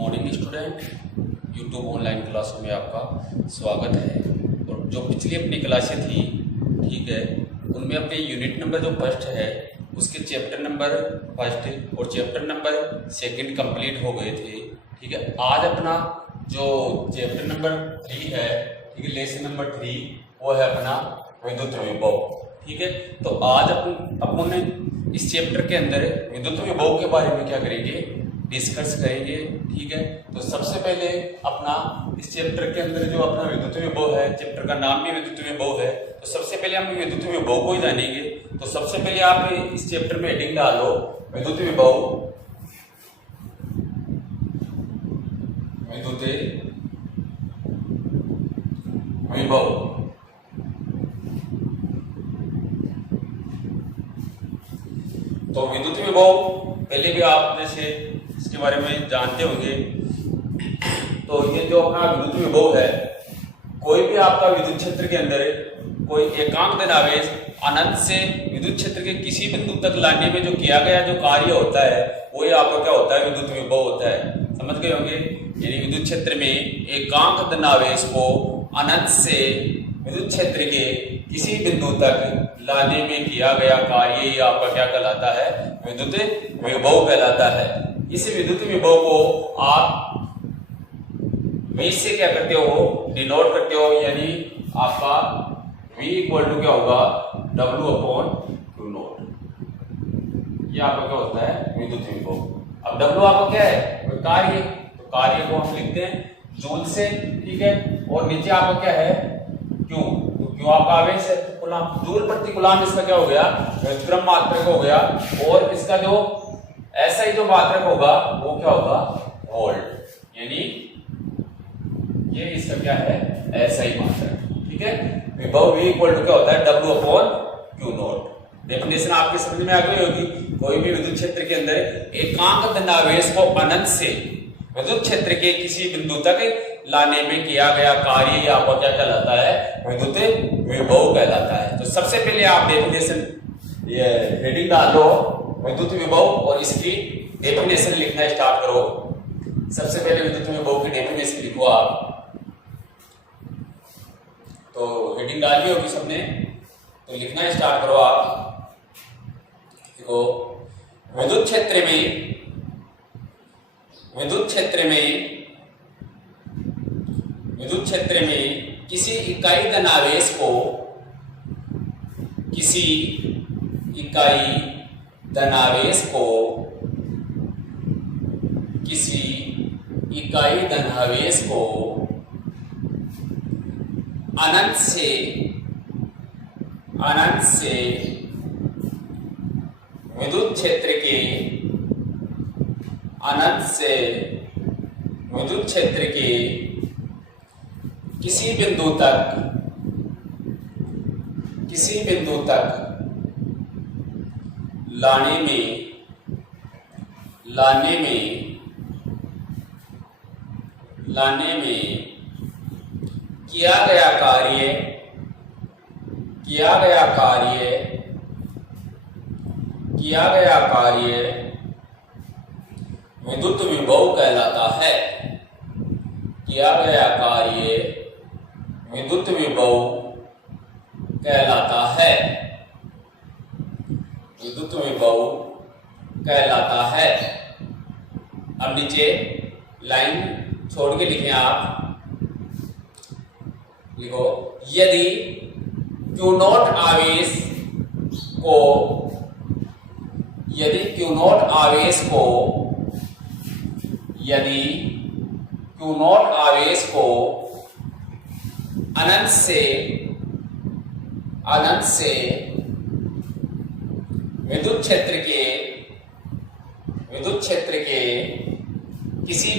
Morning student, YouTube online क्लासों में आपका स्वागत है। और जो पिछली अपनी क्लासें थी, ठीक है, उनमें अपने यूनिट नंबर जो फर्स्ट है उसके चैप्टर नंबर फर्स्ट और चैप्टर नंबर सेकंड कंप्लीट हो गए थे। ठीक है, आज अपना जो चैप्टर नंबर 3 है, ठीक है, लेसन नंबर 3 वो है अपना विद्युत विभव। ठीक है, तो आज अपन इस चैप्टर के अंदर विद्युत विभव के बारे में क्या करेंगे, डिस्कस करेंगे। ठीक है, तो सबसे पहले अपना इस चैप्टर के अंदर जो अपना विद्युत विभव है, चैप्टर का नाम भी विद्युत विभव है, तो सबसे पहले हम विद्युत विभव को ही जानेंगे। तो सबसे पहले आप इस चैप्टर में हेडिंग डालो विद्युत विभव, विद्युत विभव। तो विद्युत विभव पहले भी आप जैसे इसके बारे में जानते होंगे। तो ये जो अपना विद्युत विभव है, कोई भी आपका विद्युत क्षेत्र के अंदर कोई एकांक धन आवेश अनंत से विद्युत क्षेत्र के किसी बिंदु तक लाने में जो किया गया जो कार्य होता है वही आपका क्या होता है, विद्युत विभव होता है। समझ गए होंगे। यानी विद्युत क्षेत्र में एकांक धन आवेश को अनंत से विद्युत क्षेत्र के किसी बिंदु तक लाने में किया गया कार्य ही आपका क्या कहलाता है, विद्युत विभव कहलाता है। इस विद्युत विभव को आप V से क्या करते हो, डिनोट करते हो। यानी आपका V इक्वल टू क्या होगा, W/Q0। ये आपका क्या होता है, विद्युत विभव। अब W आपका क्या है, कार्य। तो कार्य को हम लिखते हैं जूल से। ठीक है, और नीचे आपका क्या है, Q। तो Q आपका आवेश है, कूलम, जूल प्रति कूलम इसका क्या हो गया, व्युत्क्रम मात्रक हो गया। और इसका जो ऐसा ही जो मात्रक होगा वो क्या होगा, वोल्ट। यानी ये इसका क्या है, ऐसा ही मात्रक। ठीक है, विभव V इक्वल टू क्या होता है, W/Q0। डेफिनेशन आपके समझ में आ गई होगी। कोई भी विद्युत क्षेत्र के अंदर एकांक धनावेश को अनंत से विद्युत क्षेत्र के किसी बिंदु तक लाने में किया गया कार्य ही आपका क्या कहलाता है, विद्युत विभव कहलाता है। तो सबसे पहले आप डेफिनेशन ये हेडिंग डालो विद्युत विभव और इसकी डेफिनेशन लिखना स्टार्ट करो। सबसे पहले विद्युत विभव की डेफिनेशन लिखो आप। तो हेडिंग डाली होगी सबने, तो लिखना स्टार्ट करो आप। देखो, विद्युत क्षेत्र में किसी इकाई धनावेश को अनंत से विद्युत क्षेत्र के किसी बिंदु तक लाने में किया गया कार्य विद्युत विभव कहलाता है। किया गया कार्य विद्युत विभव कहलाता है, विद्युत विभव कहलाता है। अब नीचे लाइन छोड़ के लिखें आप। लिखो, यदि Q0 आवेश को अनंत से विद्युत क्षेत्र के किसी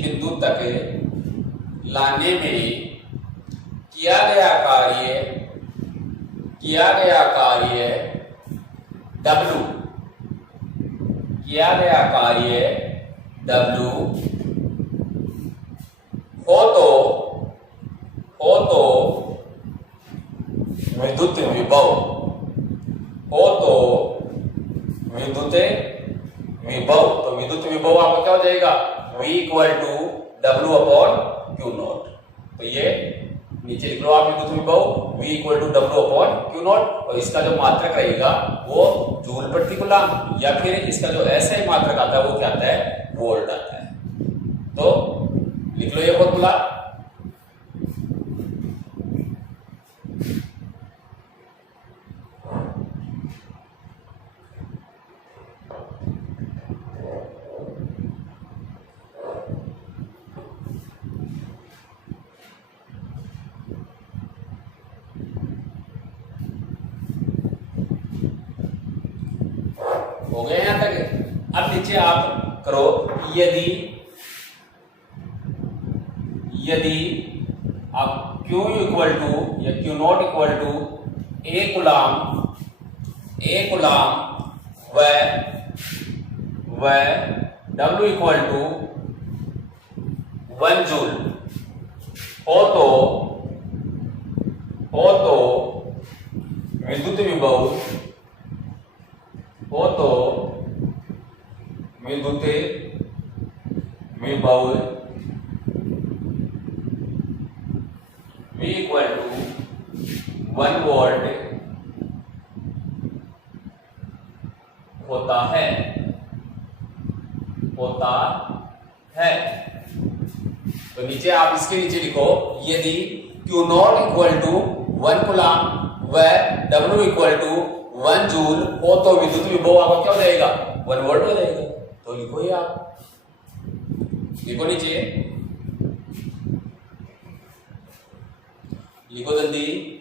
बिंदु तक लाने में किया गया कार्य W हो V equal to W upon Q naught. तो ये नीचे लिख लो आप विद्युत विभव V equal to W upon Q naught, और इसका जो मात्रक रहेगा वो जूल प्रति कूलम, या फिर इसका जो SI मात्रक आता है वो क्या आता है, वोल्ट आता है। तो लिख लो ये फॉर्मूला। हो गया यहां तक। अब नीचे आप करो, यदि आप Q इक्वल टू या Q नॉट इक्वल टू ए गुलाम व W इक्वल टू 1 जूल हो तो विद्युत विभव V इक्वल टू 1 वोल्ट होता है। तो नीचे आप इसके नीचे लिखो, यदि Q naught equal to 1 coulomb व W इक्वल टू 1 जूल हो तो विद्युत विभव आपका क्या हो जाएगा, 1 वोल्ट हो जाएगा। तो लिखो ये आप, लिखो नीचे, लिखो जल्दी।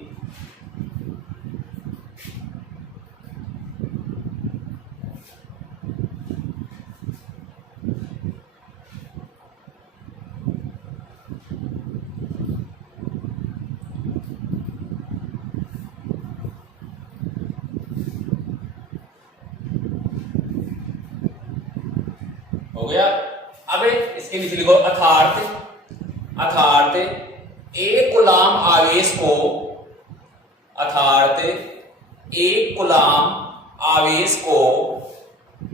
हो गया। अब इसके नीचे लिखो, अर्थात एक गुलाम आवेश को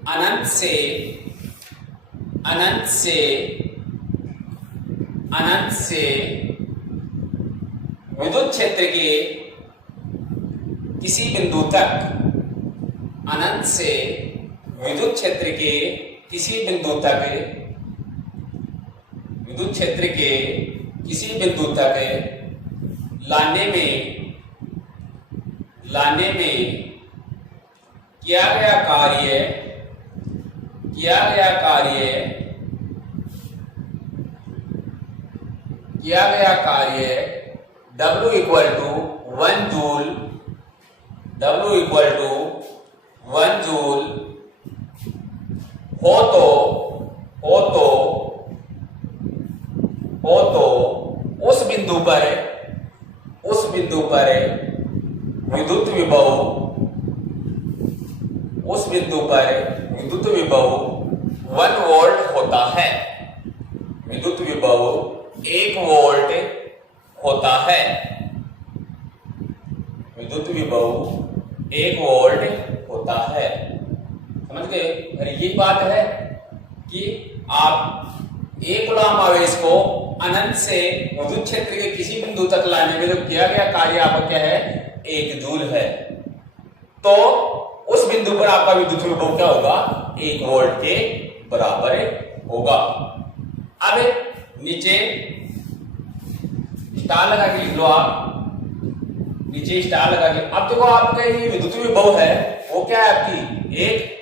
अनंत से विद्युत क्षेत्र के किसी बिंदु तक, अनंत से विद्युत क्षेत्र के किसी बिंदु तक लाने में किया गया कार्य W इक्वल टू 1 जूल हो तो उस बिंदु पर विद्युत विभव 1 वोल्ट होता है। विद्युत विभव 1 वोल्ट होता है। विद्युत विभव 1 वोल्ट होता है। समझ गए? अरे ये बात है कि आप एक गुलाम आवेश को अनंत से विद्युत क्षेत्र के किसी बिंदु तक लाने में जो किया गया कार्य आपका क्या है, 1 जूल है। तो उस बिंदु पर आपका विद्युत विभव क्या होगा, 1 वोल्ट के बराबर होगा। अब नीचे स्टार लगा के लिख लो आप, नीचे स्टार लगा के। अब देखो आपका ये विद्युत विभव है वो क्या है, आपकी एक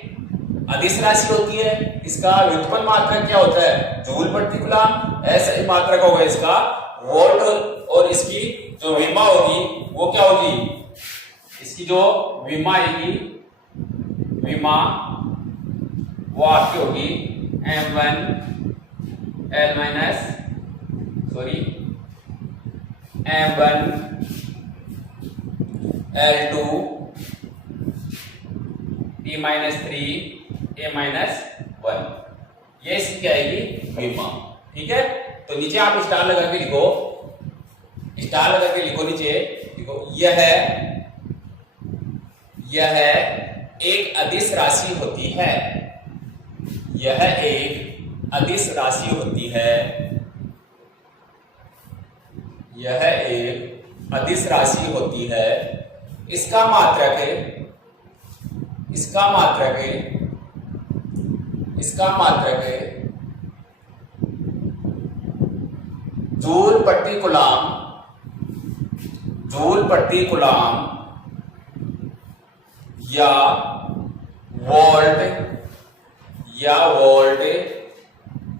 अदिश राशि होती है। इसका व्युत्पन्न मात्रक क्या होता है, जूल प्रति कूलम। ऐसे मात्रक होगा इसका वोल्ट, और इसकी जो विमा होगी वो क्या होगी, इसकी जो विमा आएगी, विमा वो आपकी होगी M1 M1 L2 T-3 A-1, ये इसकी क्या आएगी, विमा। ठीक है, तो नीचे आप स्टार लगा के लिखो, स्टार लगा के लिखो नीचे, लिखो यह एक अदिश राशि होती है। यह एक अदिश राशि होती है, यह एक अदिश राशि होती है। इसका मात्रक है, इसका मात्रक है, इसका मात्रक है जूल प्रति कूलम, जूल प्रति कूलम या वोल्ट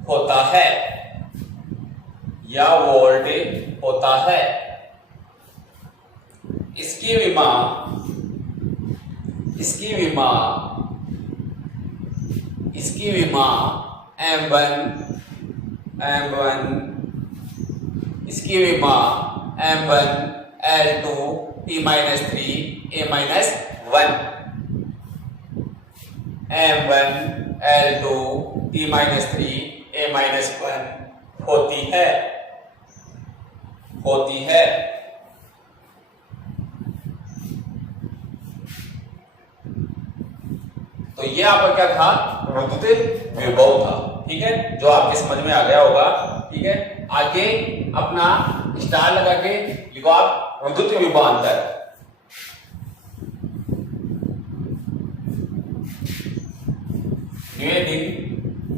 होता है, या वोल्ट होता है। इसकी विमा, इसकी विमा, इसकी विमा M1, इसकी विमा M1 L2 T-3 A-1, M1 L2 T-3 A-1 होती है, होती है। तो ये आपका क्या था, विद्युत विभव था। ठीक है, जो आपके समझ में आ गया होगा। ठीक है, आगे अपना स्टार लगा के लिखो आप विद्युत विभवांतर।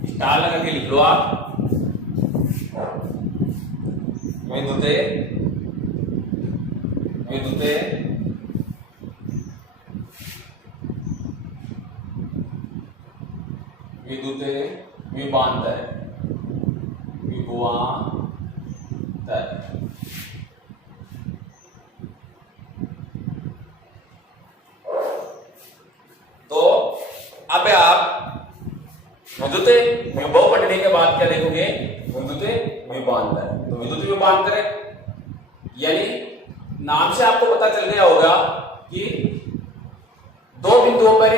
स्टार लगा के लिख लो आप विद्युत विभवांतर, तो अब आप विद्युत विभव पढ़ने के बाद क्या देखोगे, विद्युत विभवांतर। तो विद्युत विभवांतर यानी नाम से आपको पता चल गया होगा कि दो बिंदुओं पर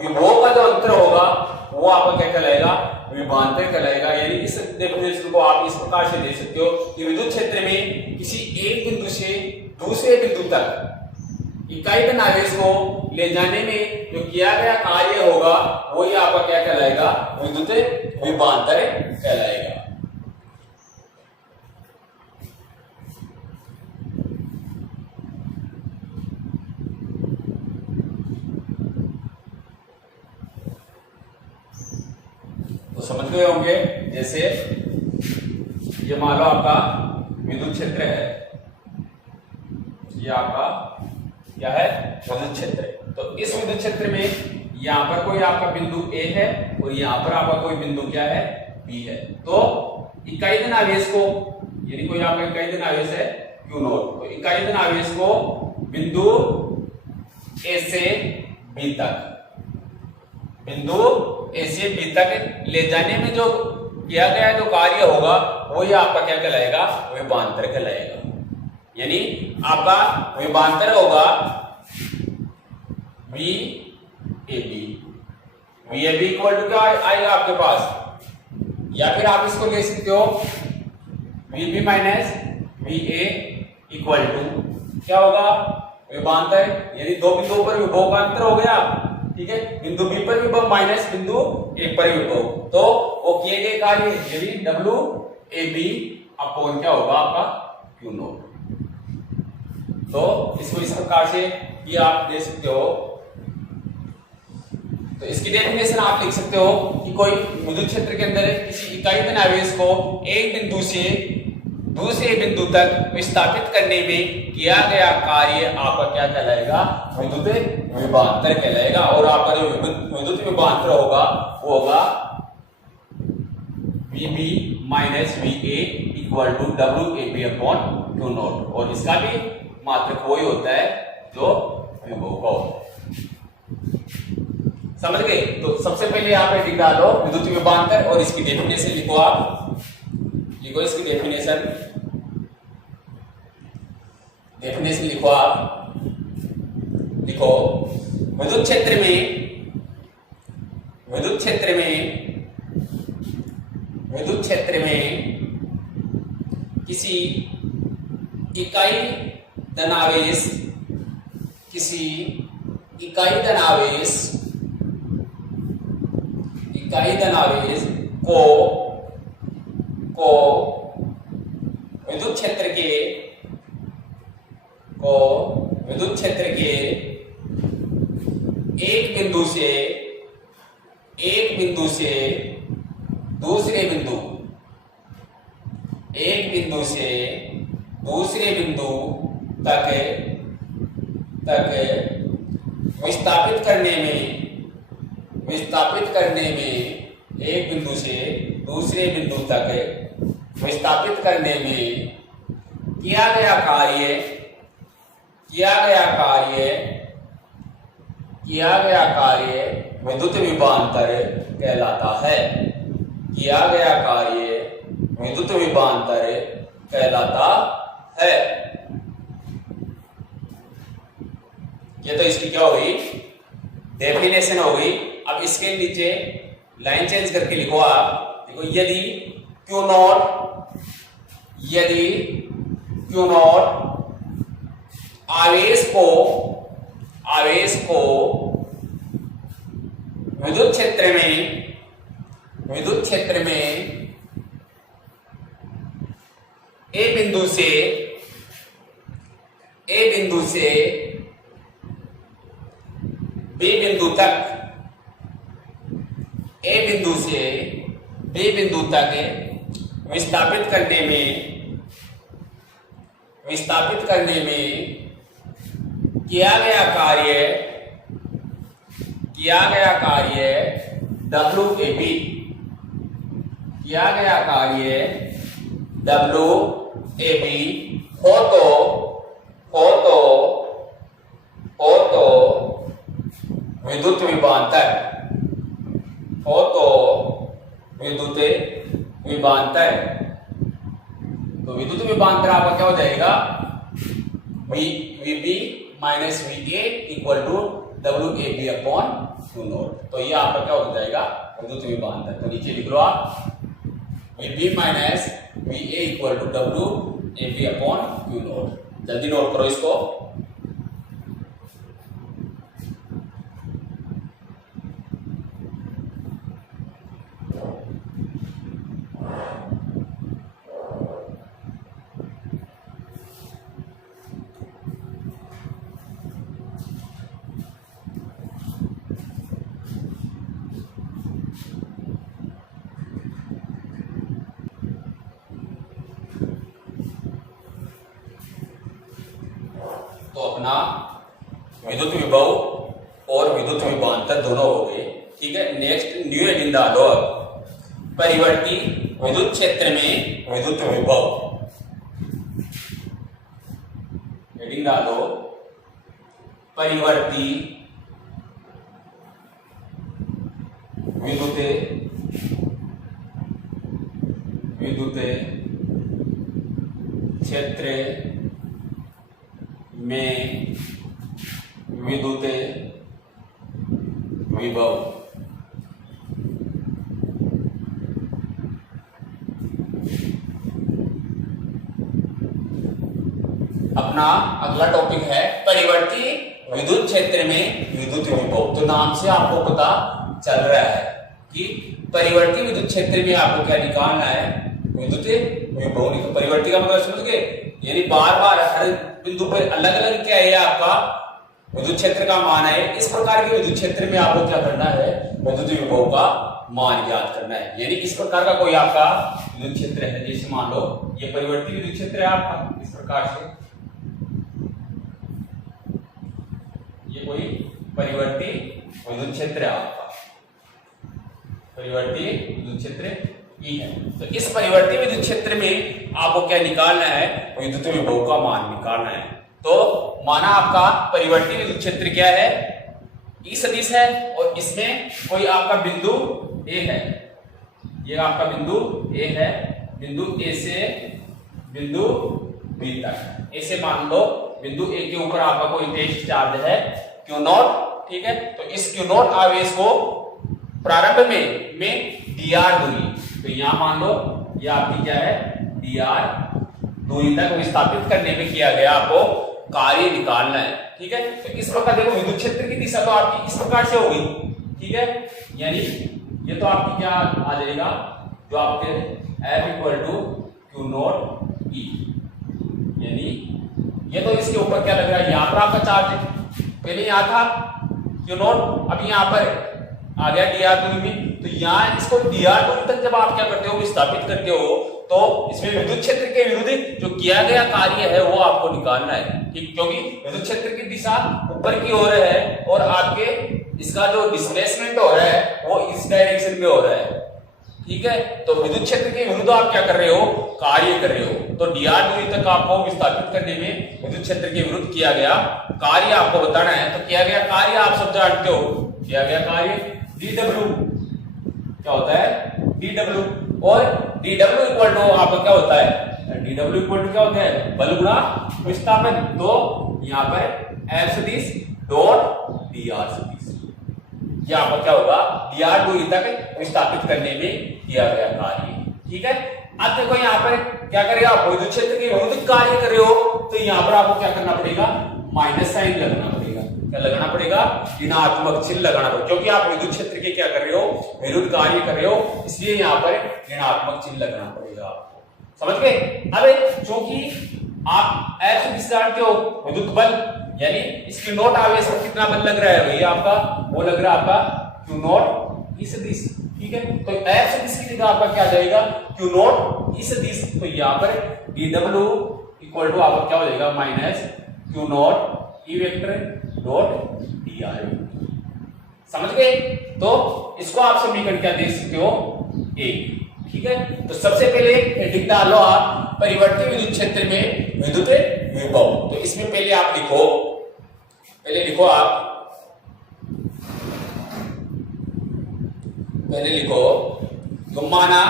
विभव का जो अंतर होगा वो आपका क्या कहलाएगा, विभवांतर कहलाएगा। यानी इस डेफिनेशन को आप इस प्रकार से दे सकते हो कि विद्युत क्षेत्र में किसी एक बिंदु से दूसरे बिंदु तक इकाई धन आवेश को ले जाने में जो किया गया कार्य होगा वही आपका क्या कहलाएगा, विद्युत विभवांतर कहलाएगा। तो समझ गए होंगे। जैसे ये मान लो आपका विद्युत क्षेत्र है, ये आपका क्या है, विद्युत क्षेत्र। तो इस विद्युत क्षेत्र में यहाँ पर कोई आपका बिंदु A है और यहाँ पर आपका कोई बिंदु क्या है, B है। तो इकाई धन आवेश को, यदि कोई आपका इकाई धन आवेश है Q0, तो इकाई धन आवेश को बिंदु A से B तक, बिंदु A से B तक ले जाने में जो किया गया जो कार्य होगा वही आपका क्या कहलाएगा, विभवांतर कहलाएगा। यानी आपका विभवांतर होगा VAB। VAB इक्वल टू क्या आएगा आपके पास, या फिर आप इसको ले सकते हो VB minus VA equal to क्या होगा, विभवांतर। यानी दो बिंदुओं पर विभव का अंतर हो गया। ठीक है, बिंदु B पर विभव माइनस बिंदु A पर विभव, तो वो किए गए कार्य यदि WAB अपॉन क्या होगा आपका Q0। तो इसको इस प्रकार से ये आप दे सकते हो। तो इसकी डेफिनेशन आप लिख सकते हो कि कोई विद्युत क्षेत्र के अंदर किसी इकाई धन आवेश को एक बिंदु से दूसरे बिंदु तक विस्थापित करने में किया गया कार्य आपका क्या कहलाएगा, विद्युत विभवांतर कहलाएगा। और आपका जो विद्युत विभवांतर होगा वो होगा VB minus VA equal to WAB upon Q0। और इसका भी मात्रक वही होता है जो विभव का होता है। समझ गए। तो सबसे पहले यहाँ पे लिख डालो विद्युत विभवांतर और इसकी डेफिनेशन लिखो आप, लिखो इसकी डेफिनेशन, डेफिनेशन लिखो आप, लिखो विद्युत क्षेत्र में, विद्युत क्षेत्र में, विद्युत क्षेत्र में किसी इकाई धनावेश, किसी इकाई धनावेश, इकाई धनावेश को विद्युत क्षेत्र के एक बिंदु से दूसरे बिंदु तक विस्थापित करने में एक बिंदु से दूसरे बिंदु तक विस्थापित करने में किया गया कार्य विद्युत विभवांतर कहलाता है। किया गया कार्य विद्युत विभवांतर कहलाता है। ये तो इसकी क्या हुई, डेफिनेशन हो गई। अब इसके नीचे लाइन चेंज करके लिखो आप। देखो, यदि Q नॉट आवेश को विद्युत क्षेत्र में ए बिंदु से बी बिंदु तक विस्थापित करने में किया गया कार्य WAB हो तो विद्युत विभवांतर तो विद्युत विभवांतर आपका क्या हो जाएगा, VB minus VA equal to WAB upon Q naught. तो ये आपका क्या हो जाएगा, विद्युत विभवांतर। तो नीचे लिख लो आप VB minus VA equal to WAB upon Q naught. जल्दी नोट करो इसको। तो अपना विद्युत विभव और विद्युत विभवांतर दोनों हो गए। ठीक है, नेक्स्ट न्यू हेडिंग डालो। अब परिवर्ती विद्युत क्षेत्र में विद्युत विभव। हेडिंग डालो, परिवर्ती विद्युत क्षेत्र में विद्युत विभव। अपना अगला टॉपिक है परिवर्ती विद्युत क्षेत्र में विद्युत विभव। तो नाम से आपको पता चल रहा है कि परिवर्ती विद्युत क्षेत्र में आपको क्या निकालना है, विद्युत विभव। परिवर्ती का मतलब समझ गए, यानी बार बार हर बिंदु पर अलग अलग क्या है आपका विद्युत क्षेत्र का मान है। इस प्रकार के विद्युत क्षेत्र में आपको क्या करना है, विद्युत विभव का मान ज्ञात करना है। यानी इस प्रकार का कोई आपका विद्युत क्षेत्र है, जैसे मान लो ये परिवर्ती विद्युत क्षेत्र है आपका, इस प्रकार से ये कोई परिवर्ती विद्युत क्षेत्र है आपका, परिवर्ती विद्युत क्षेत्र E है। तो इस परिवर्ती विद्युत क्षेत्र में आपको क्या निकालना है, विद्युत विभव का मान निकालना है। तो माना आपका परिवर्ती विद्युत क्षेत्र क्या है, E सदिश है, और इसमें कोई आपका बिंदु A है। ये आपका बिंदु A है, बिंदु A से बिंदु B तक। ऐसे मान लो बिंदु A के ऊपर आपका कोई टेस्ट चार्ज है Q नॉट। ठीक है, तो इस Q नॉट आवेश को प्रारंभ में dr दूरी, तो यहां मान लो ये आपकी क्या है, dr दूरी तक विस्थापित करने में किया गया आपको कार्य निकालना है। ठीक है, तो इस प्रकार देखो विद्युत क्षेत्र की दिशा तो आपकी इस प्रकार से होगी। ठीक है, यानी ये तो आपकी क्या आ जाएगा, जो आपके F equal to Q naught E, यानी ये तो इसके ऊपर क्या लग रहा है, यहाँ पर आपका चार्ज है, पहले यहाँ था क्यू नॉट, अब यहाँ पर आ गया डी आर दूरी में। तो यहाँ इसको डी आर दूरी तक जब आप क्या करते हो, विस्थापित करते हो, तो इसमें विद्युत क्षेत्र के विरुद्ध जो किया गया कार्य है वो आपको निकालना है, ठीक, क्योंकि विद्युत क्षेत्र की दिशा ऊपर की ओर है और आपके इसका जो डिस्प्लेसमेंट हो रहा है वो इस डायरेक्शन में हो रहा है, ठीक है। तो विद्युत क्षेत्र के विरुद्ध आप क्या कर रहे हो, कार्य कर रहे हो। तो डी आर दूरी तक आपको विस्थापित करने में विद्युत क्षेत्र के विरुद्ध किया गया कार्य आपको बताना है। तो किया गया कार्य आप सब जानते हो, किया गया कार्य dw क्या होता है, dw, और dw इक्वल टू आपका क्या होता है, dw इक्वल टू क्या होता है, बल गुणा विस्थापन। तो यहाँ पर F सदिश डॉट dr सदिश, ये आपका क्या होगा, dr दूरी तक विस्थापित करने में किया गया कार्य, ठीक है। अब देखो यहाँ पर क्या करेगा, आप विद्युत क्षेत्र के विरुद्ध कार्य कर रहे हो, तो यहाँ पर आपको क्या करना पड़ेगा, माइनस साइन लगना पड़ेगा, क्या लगाना पड़ेगा, ऋणात्मक चिन्ह लगाना पड़ेगा, क्योंकि आप विद्युत क्षेत्र के क्या कर रहे हो, विरुद्ध कार्य कर रहे हो, इसलिए यहाँ पर ऋणात्मक चिन्ह लगना पड़ेगा आपको, समझ गए। अब चूंकि आप F सदिश जानते हो, विद्युत बल, यानी इसकी नोट आवेश पर कितना बल लग रहा है भैया आपका, वो लग रहा है आपका Q नॉट ई सदिश, ठीक है। तो F सदिश की जगह आपका क्या आ जाएगा, Q नॉट ई सदिश। तो यहाँ पर dw इक्वल टू आपका क्या हो जाएगा, minus Q not E vector dot dr, समझ गए। तो इसको आप समीकरण क्या दे सकते हो, a, ठीक है। तो सबसे पहले हेडिंग डालो आप, परिवर्ती विद्युत क्षेत्र में विद्युत विभव। तो इसमें पहले आप लिखो, पहले लिखो आप, पहले लिखो, तो माना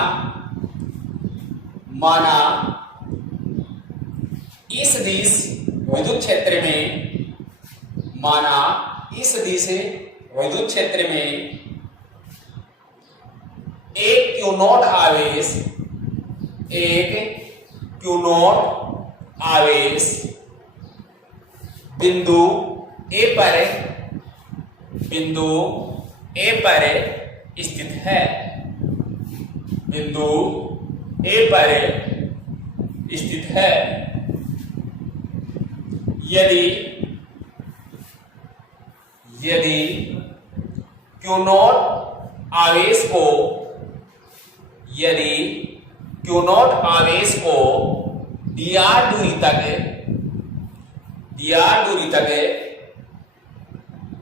इस सदिश विद्युत क्षेत्र में, माना इस सदिश विद्युत क्षेत्र में एक क्यू नॉट आवेश, एक क्यू नॉट आवेश बिंदु ए पर स्थित है, बिंदु ए पर स्थित है। यदि क्यू नॉट आवेश को, यदि क्यू नॉट आवेश को dr दूरी तक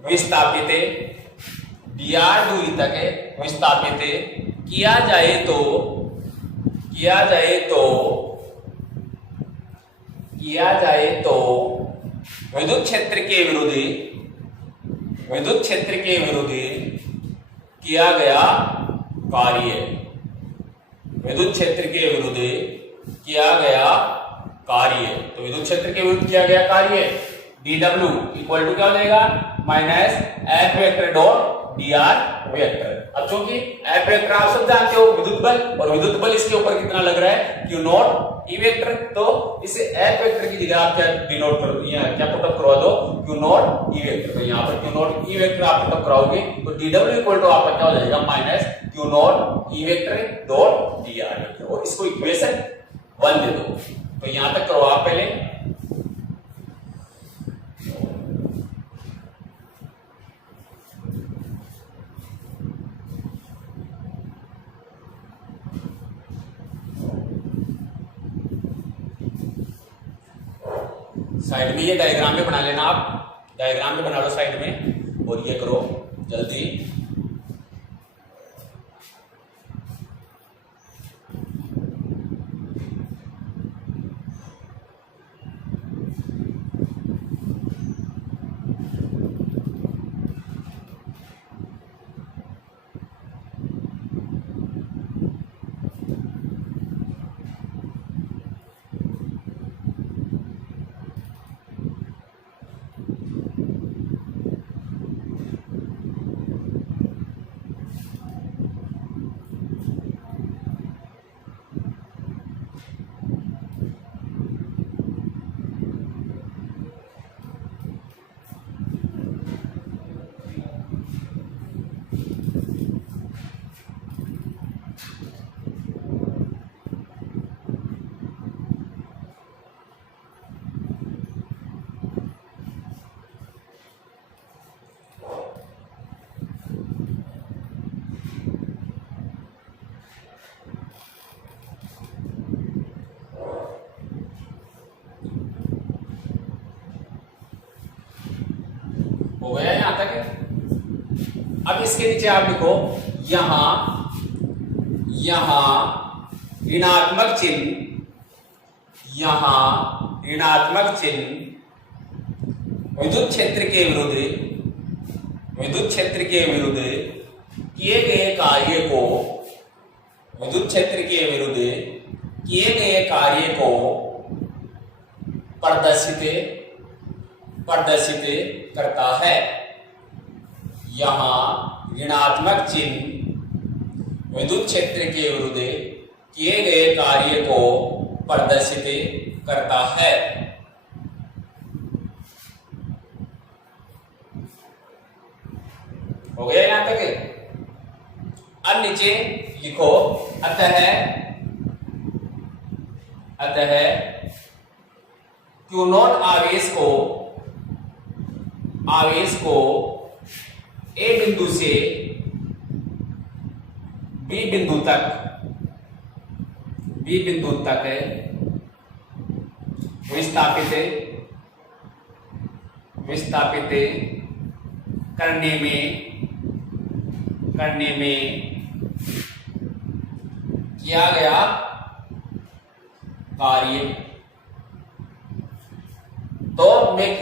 विस्थापित, dr दूरी तक विस्थापित किया जाए तो विद्युत क्षेत्र के विरुद्ध किया गया कार्य, विद्युत क्षेत्र के विरुद्ध किया गया कार्य, तो विद्युत क्षेत्र के विरुद्ध किया गया कार्य dw इक्वल टू क्या हो जाएगा, minus F vector dot dr vector. अब चूंकि F वेक्टर आप सब जानते हो, विद्युत बल, और विद्युत बल इसके ऊपर कितना लग रहा है, Q नॉट ई वेक्टर। तो इसे F वेक्टर की जगह आप क्या डिनोट करो, यहाँ क्या पुटअप करवा दो, Q नॉट ई वेक्टर। तो यहाँ पर Q नॉट ई वेक्टर आप पुटअप कराओगे तो dw इक्वल टू आपका क्या हो जाएगा, minus Q not E vector dot dr vector, और इसको इक्वेशन 1 दे दो। तो यहां तक करो आप पहले, साइड में ये डायग्राम में बना लेना, आप डायग्राम में बना लो साइड में, और ये करो जल्दी। इसके नीचे आप लिखो यहां ऋणात्मक चिन्ह, यहां ऋणात्मक चिन्ह विद्युत क्षेत्र के विरुद्ध किए गए कार्य को, विद्युत क्षेत्र के विरुद्ध किए गए कार्य को प्रदर्शित करता है। यहाँ ऋणात्मक चिन्ह विद्युत क्षेत्र के विरुद्ध किए गए कार्य को प्रदर्शित करता है। हो गया यहां तक? अब नीचे लिखो अतः Q नॉट आवेश को A बिंदु से B बिंदु तक विस्थापित करने में किया गया कार्य। तो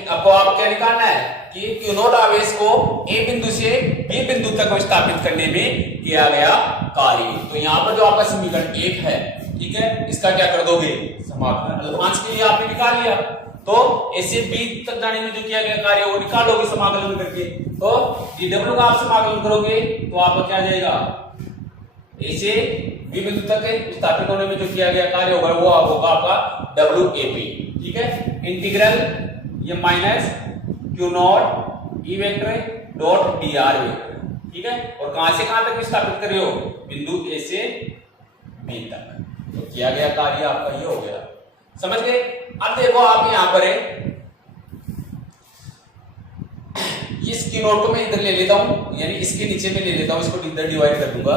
आपको आप क्या निकालना है कि Q नॉट आवेश को A बिंदु से B बिंदु तक विस्थापित करने में किया गया कार्य। तो यहां पर जो आपका समीकरण 1 है, ठीक है, इसका क्या कर दोगे? समाकलन। अल्पांश के लिए आपने निकाल लिया, तो A से B तक जाने में जो किया गया कार्य वो निकालोगे समाकलन करके। तो dw का आप समाकलन करोगे तो आपका क्या जाएगा? A से B बिंदु तक विस्थापित होने में जो किया गया कार्य होगा वो होगा आपका WAP, ठीक है। इंटीग्रल ये minus Q not E vector dot dr vector, ठीक है। और कहां से कहां तक विस्थापित कर रहे हो? बिंदु A से B तक। तो किया गया कार्य आपका ये हो गया, समझ गए? अब देखो आप यहां पर है, इस Q नॉट को मैं इधर ले लेता हूं, यानी इसके नीचे में ले लेता हूं, इसको इधर डिवाइड कर दूंगा।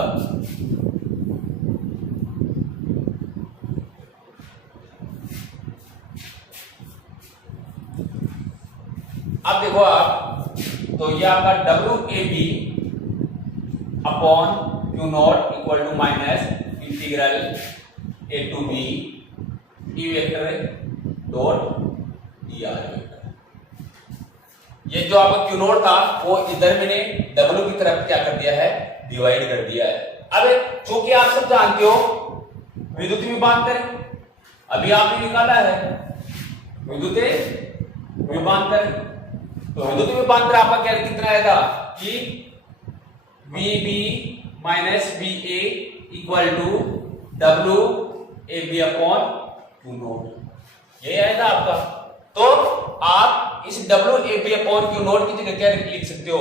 अब देखो आप, तो ये आपका WAB upon Q naught equal to minus integral A to B E vector dot dr vector. ये जो आपका Q नॉट था वो इधर मैंने W की तरफ क्या कर दिया है? डिवाइड कर दिया है। अब चूंकि आप सब जानते हो विद्युत विभवांतर, अभी आपने निकाला है विद्युत विभवांतर, तो विद्युत विभवांतर आपका क्या कितना आएगा कि VB minus VA equal to WAB upon Q naught, ये आएगा आपका। तो आप इस WAB अपॉन Q नॉट की जगह क्या लिख सकते हो?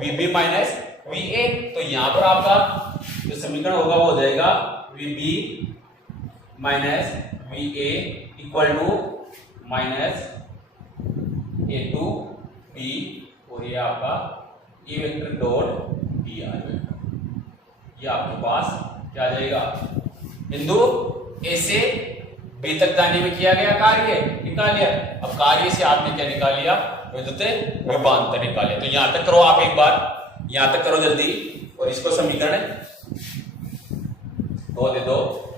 VB minus VA। तो यहां पर आपका जो समीकरण होगा वो हो जाएगा VB minus VA equal to minus A to B और ये आपका E vector dot dr vector. ये आपके पास क्या आ जाएगा? बिंदु A से B तक जाने में किया गया कार्य निकाल लिया। अब कार्य से आपने क्या निकाल लिया? विद्युत विभवांतर निकाल लिया। तो यहां तक करो आप, एक बार यहां तक करो जल्दी, और इसको समीकरण 2 दे दो।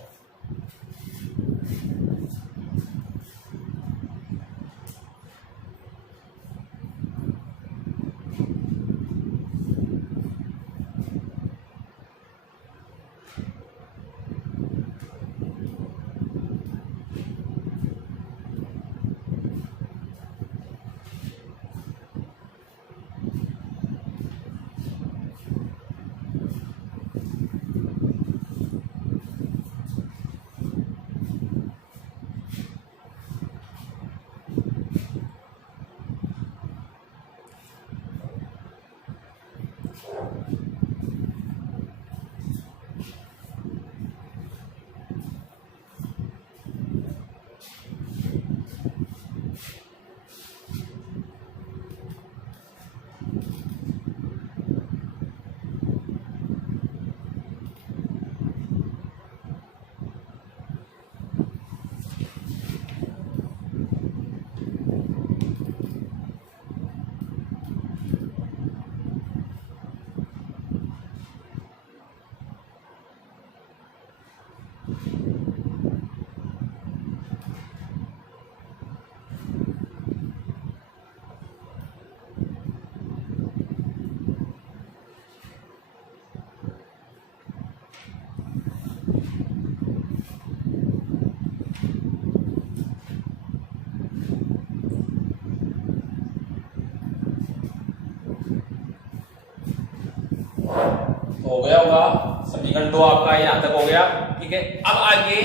समीकरण 2 आपका यहाँ तक हो गया। ठीक है, अब आगे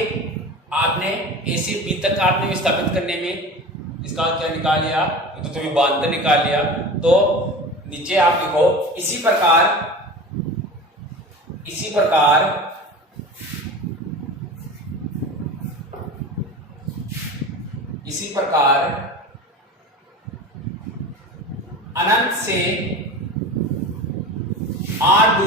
आपने ए से बी तक आपने विस्थापित करने में इसका क्या निकाल लिया, विद्युत विभवांतर निकाल लिया। तो नीचे आप लिखो इसी प्रकार अनंत से r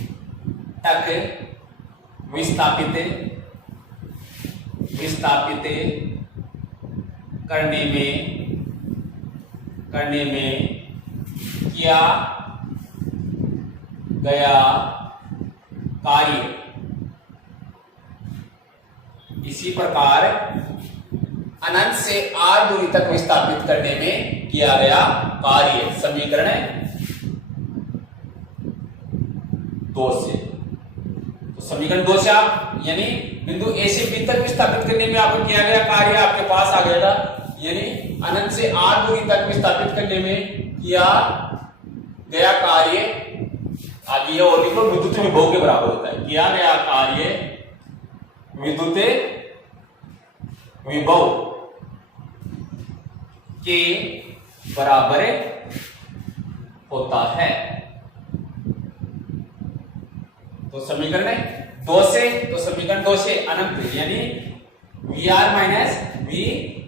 दूरी तक विस्थापित करने में किया गया कार्य, इसी प्रकार अनंत से r दूरी तक विस्थापित करने में किया गया कार्य समीकरण 2 से। तो समीकरण 2 से आप यानी बिंदु ए से बी तक विस्थापित करने में आपको किया गया कार्य आपके पास आ गया, यानी अनंत से r दूरी तक विस्थापित करने में किया गया कार्य, आगे ये और लिखो विद्युत विभव के बराबर होता है। किया गया कार्य विद्युत विभव के बराबर होता है। तो समीकरण 2 से, तो समीकरण 2 से अनंत यानी VR माइनस V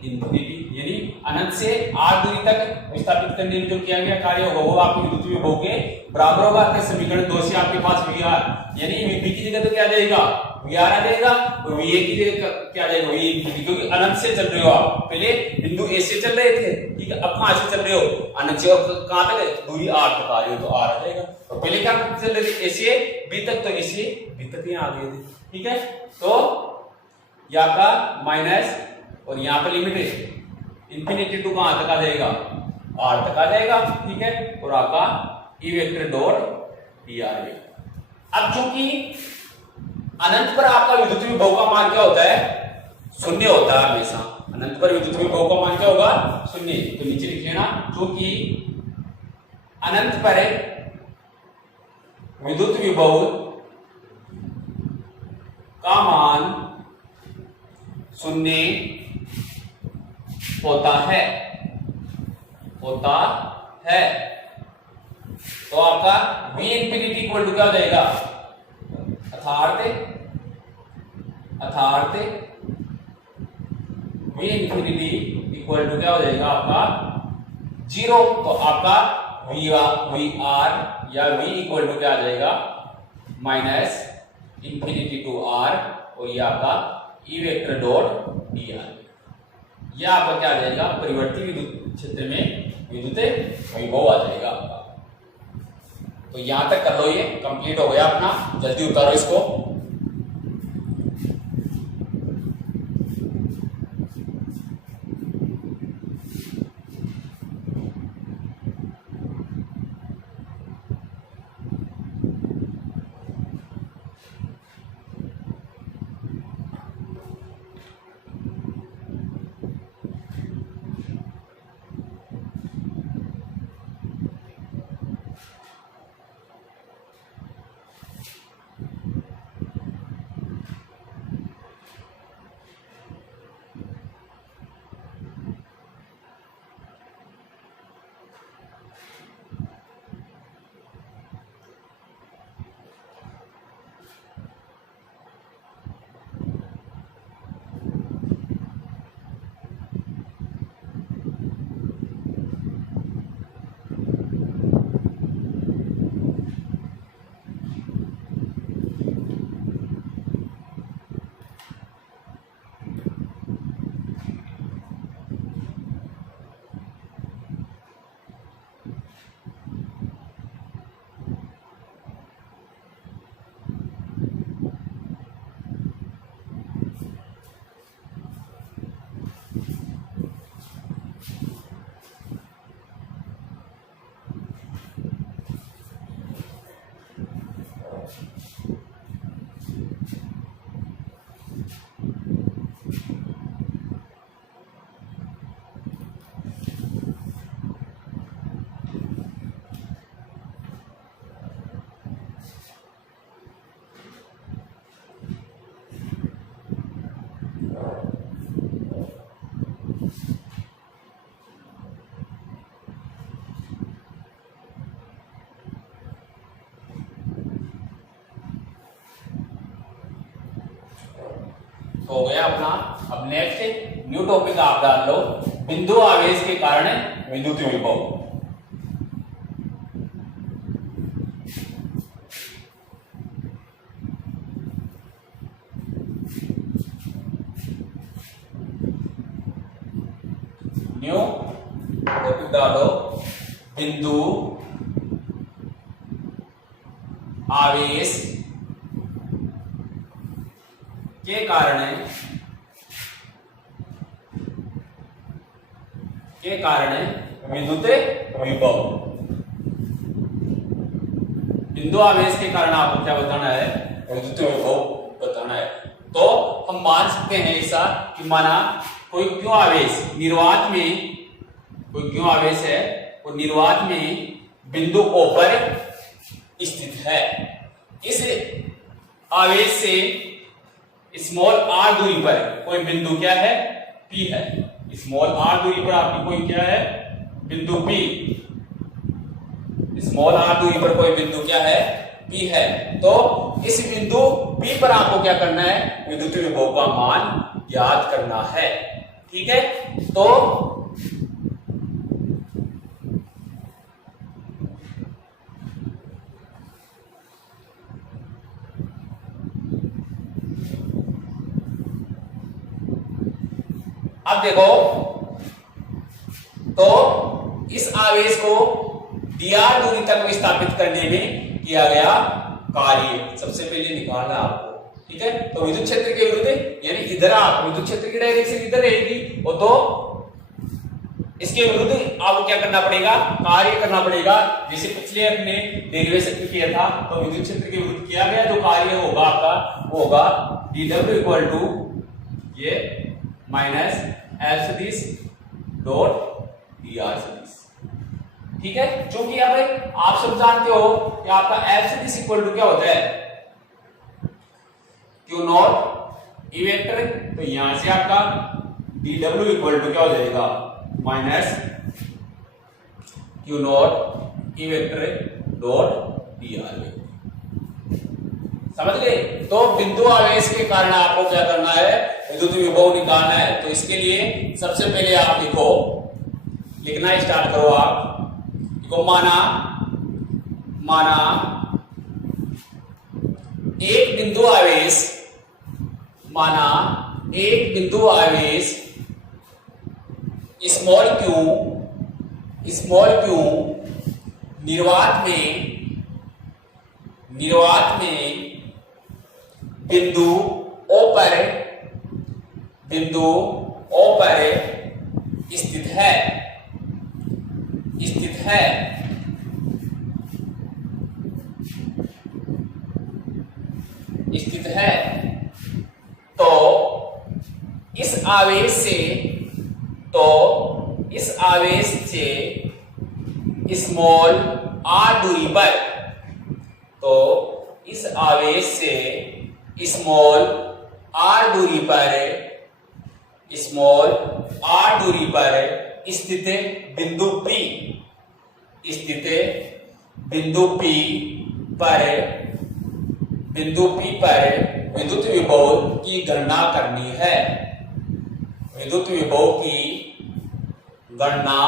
इंफिनिटी, यानी अनंत से r दूरी तक विस्थापित करने में जो किया गया कार्य होगा वो आपके विद्युत विभव के बराबर होगा। तो समीकरण 2 से आपके पास VR यानी VP की जगह तो क्या आ जाएगा, VR आ जाएगा, और VA की जगह क्या आ जाएगा, VA इंफिनिटी, क्योंकि अनंत से चल रहे हो आप, पहले बिंदु A से चल रहे थे। ठीक है, अब कहां से चल रहे हो, अनंत से, और कहां तक, दूरी r तक आ रही हो, तो r आ जाएगा। और पहले क्या चल रहे थे, A से B तक, तो A से B तक यहाँ आ गए थे। ठीक है, तो यहाँ का माइनस और यहाँ पे लिमिट है इंफिनिटी टू कहां तक आ जाएगा, r तक आ जाएगा। ठीक है, और आपका E वेक्टर डॉट dr है। अब चूंकि अनंत पर आपका विद्युत विभव का मान क्या होता है, शून्य होता है हमेशा। अनंत पर विद्युत विभव का मान क्या होगा, शून्य। तो नीचे लिख लेना, चूंकि अनंत पर विद्युत विभव का मान शून्य होता है, तो आपका V इंफिनिटी इक्वल टू क्या हो जाएगा, अर्थात V इंफिनिटी इक्वल टू क्या हो जाएगा आपका 0। तो आपका VR या V इक्वल टू क्या आ जाएगा, माइनस इंफिनिटी टू R, और ये आपका E वेक्टर डॉट dr, यह आपका क्या आ जाएगा, परिवर्ती विद्युत क्षेत्र में विद्युत विभव आ जाएगा आपका। तो यहां तक कर लो, ये कंप्लीट हो गया अपना, जल्दी उतारो इसको। हो गया अपना। अब नेक्स्ट न्यू टॉपिक आप डाल लो, बिंदु आवेश के कारण विद्युत विभव। न्यू टॉपिक डालो, बिंदु आवेश के कारण विद्युत विभव। बिंदु आवेश के कारण आपको क्या बताना है, विद्युत विभव बताना है। तो हम मान सकते हैं ऐसा कि माना कोई क्यों आवेश निर्वात में, कोई क्यों आवेश है वो निर्वात में बिंदु O पर स्थित है। इस आवेश से स्मॉल r दूरी पर कोई बिंदु क्या है, P है। स्मॉल r दूरी पर आपकी कोई क्या है, बिंदु P। स्मॉल r दूरी पर कोई बिंदु क्या है, P है। तो इस बिंदु P पर आपको क्या करना है, विद्युत विभव का मान ज्ञात करना है। ठीक है, तो अब देखो, तो इस आवेश को dr दूरी तक विस्थापित करने में किया गया कार्य सबसे पहले निकालना आपको। ठीक है, तो विद्युत क्षेत्र के विरुद्ध, यानी इधर आप विद्युत क्षेत्र की डायरेक्शन इधर रहेगी, और तो इसके विरुद्ध आपको क्या करना पड़ेगा, कार्य करना पड़ेगा। जैसे पिछले अपने डेरिवेशन में किया था, तो विद्युत क्षेत्र के विरुद्ध किया गया जो कार्य होगा आपका, वो होगा dw इक्वल टू ये माइनस L सदिश डॉट dr सदिश। ठीक है, क्योंकि अब आप सब जानते हो कि आपका L सदिश इक्वल टू क्या होता है, Q नॉट ई वेक्टर। तो यहां से आपका dw इक्वल टू क्या हो जाएगा, minus Q not E vector dot dr। समझ गए। तो बिंदु आवेश के कारण आपको क्या करना है, विद्युत विभव निकालना है। तो इसके लिए सबसे पहले आप लिखो, लिखना स्टार्ट करो आप। लिखो माना एक बिंदु आवेश, माना एक बिंदु आवेश स्मॉल क्यू निर्वात में बिंदु O पर स्थित है। तो इस आवेश से स्मॉल r दूरी पर, तो इस आवेश से स्मॉल r दूरी पर स्थित बिंदु P पर विद्युत विभव की गणना करनी है। विद्युत विभव की गणना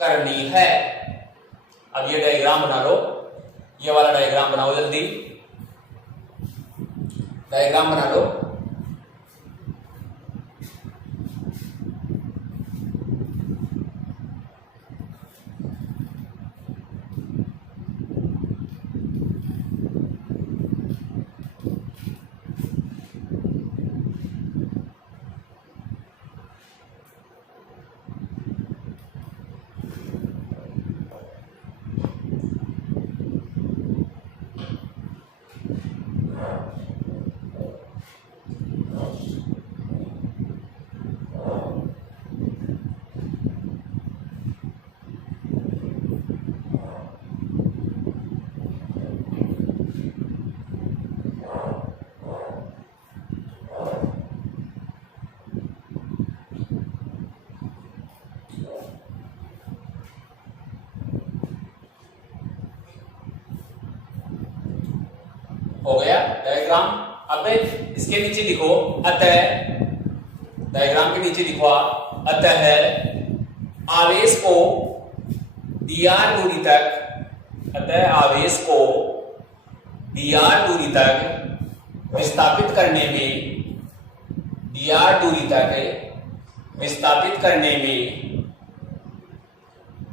करनी है। अब ये डायग्राम बना लो, ये वाला डायग्राम बनाओ, जल्दी डायग्राम बना लो। डायग्राम। अब इसके नीचे लिखो अतः, डायग्राम के नीचे लिखो अतः आवेश को dr दूरी तक, अतः आवेश को dr दूरी तक विस्थापित करने में, dr दूरी तक विस्थापित करने में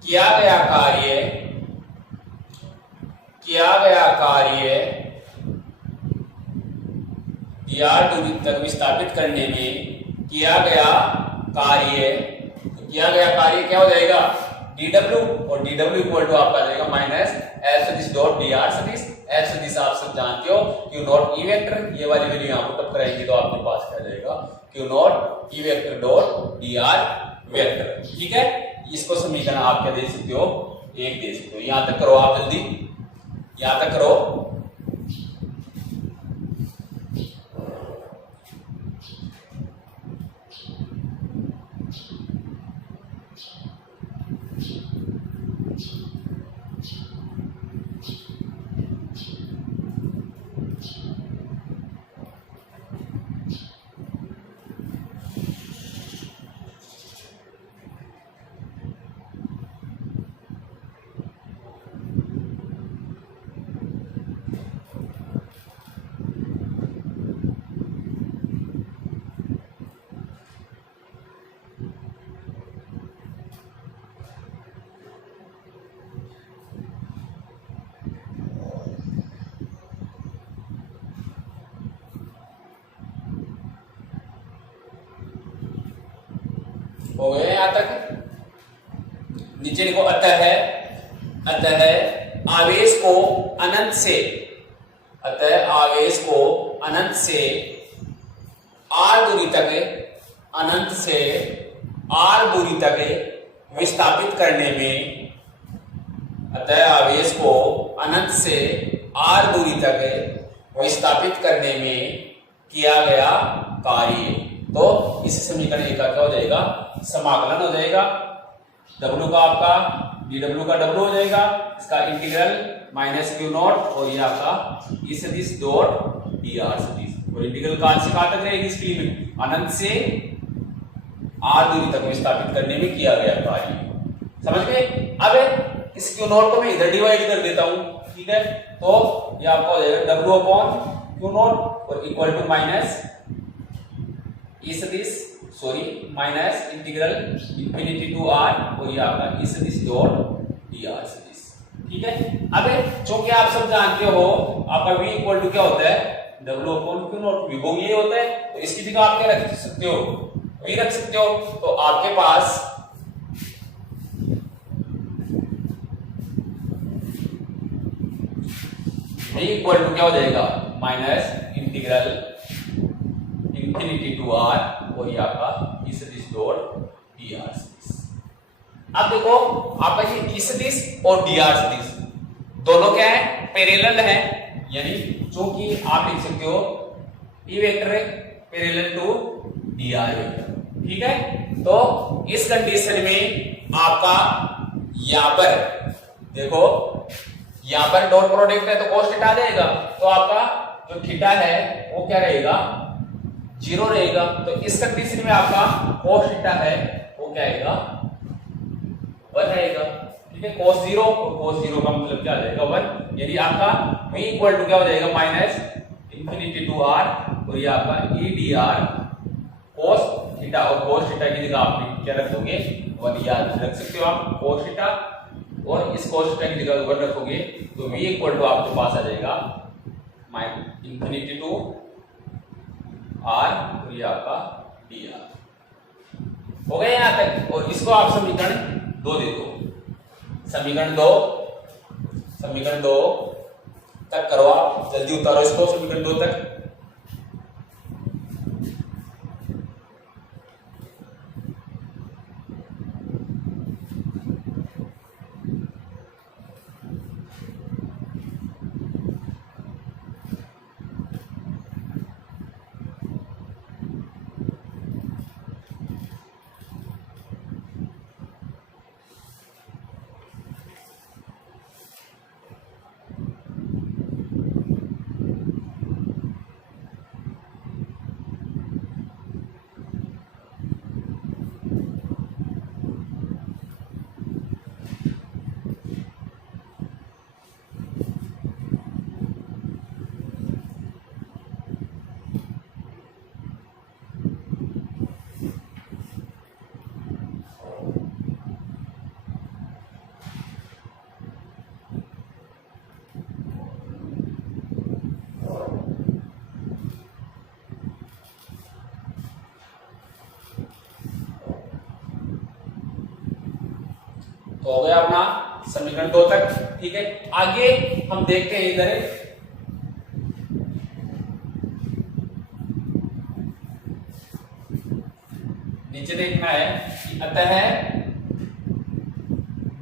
किया गया कार्य dr दूरी तक विस्थापित करने में किया गया कार्य क्या हो जाएगा, dw, और dw इक्वल टू आपका जाएगा माइनस L सदिश डॉट dr सदिश। L सदिश आप सब जानते हो Q नॉट E वेक्टर, ये वाली वैल्यू यहाँ पर तब कराएंगे तो आपके पास क्या जाएगा Q not E vector dot dr vector. ठीक है, इसको समीकरण आप क्या दे सकते हो, एक दे सकते हो। यहां तक करो आप जल्दी, यहां तक करो। हो गए यहां तक। नीचे लिखो अतः आवेश को अनंत से, अतः आवेश को अनंत से r दूरी तक, अनंत से r दूरी तक विस्थापित करने में, अतः आवेश को अनंत से r दूरी तक विस्थापित करने में किया गया कार्य। तो इस समीकरण का क्या हो जाएगा, समाकलन हो जाएगा। W का आपका dw का w हो जाएगा, इसका इंटीग्रल माइनस Q नॉट, और ये आपका E सदिश डॉट dr सदिश, और इंटीग्रल कहां से कहां तक रहेगी इसकी लिमिट, अनंत से r दूरी तक विस्थापित करने में किया गया कार्य। समझ गए। अब इस Q नॉट को मैं इधर डिवाइड कर देता हूं। ठीक है, तो ये आपका हो जाएगा W अपॉन Q नॉट और इक्वल टू माइनस E सदिश minus integral infinity to r, और ये आपका E सदिश डॉट dr सदिश। ठीक है, अब चूंकि आप सब जानते हो आपका v इक्वल टू क्या होता है, W अपॉन Q नॉट, विभव ये होता है। तो इसकी जगह आप क्या रख सकते हो, v रख सकते हो। तो आपके पास v इक्वल टू क्या हो जाएगा, minus integral infinity to r, और ये आपका E सदिश डॉट dr सदिश। अब देखो आपका ये E सदिश और dr सदिश दोनों क्या है, पैरेलल है, यानी चूंकि आप लिख सकते हो E vector parallel to dr vector. ठीक है, तो इस कंडीशन में आपका यहां पर देखो, यहां पर डॉट प्रोडक्ट है तो cos थीटा आ जाएगा, तो आपका जो थीटा है वो क्या रहेगा, 0 रहेगा। तो इस कंडीशन में आपका cos थीटा है वो क्या आएगा, 1 रहेगा। ठीक है, cos 0 और cos 0 का मतलब क्या आ जाएगा, 1, यानी आपका v इक्वल टू क्या हो जाएगा, माइनस इंफिनिटी टू r, और ये आपका e dr cos थीटा, और cos थीटा की जगह आप क्या रख दोगे, 1 याद रख सकते हो आप cos थीटा, और इस cos थीटा की जगह 1 रखोगे तो v इक्वल टू आपके पास आ जाएगा इंफिनिटी टू r, और ये आपका dr। हो गया यहां तक, और इसको आप समीकरण 2 दे दो। समीकरण 2 तक करो आप, जल्दी उतारो इसको समीकरण 2 तक। तो हो गया अपना समीकरण 2 तक। ठीक है, आगे हम देखते हैं इधर नीचे देखना है कि अतः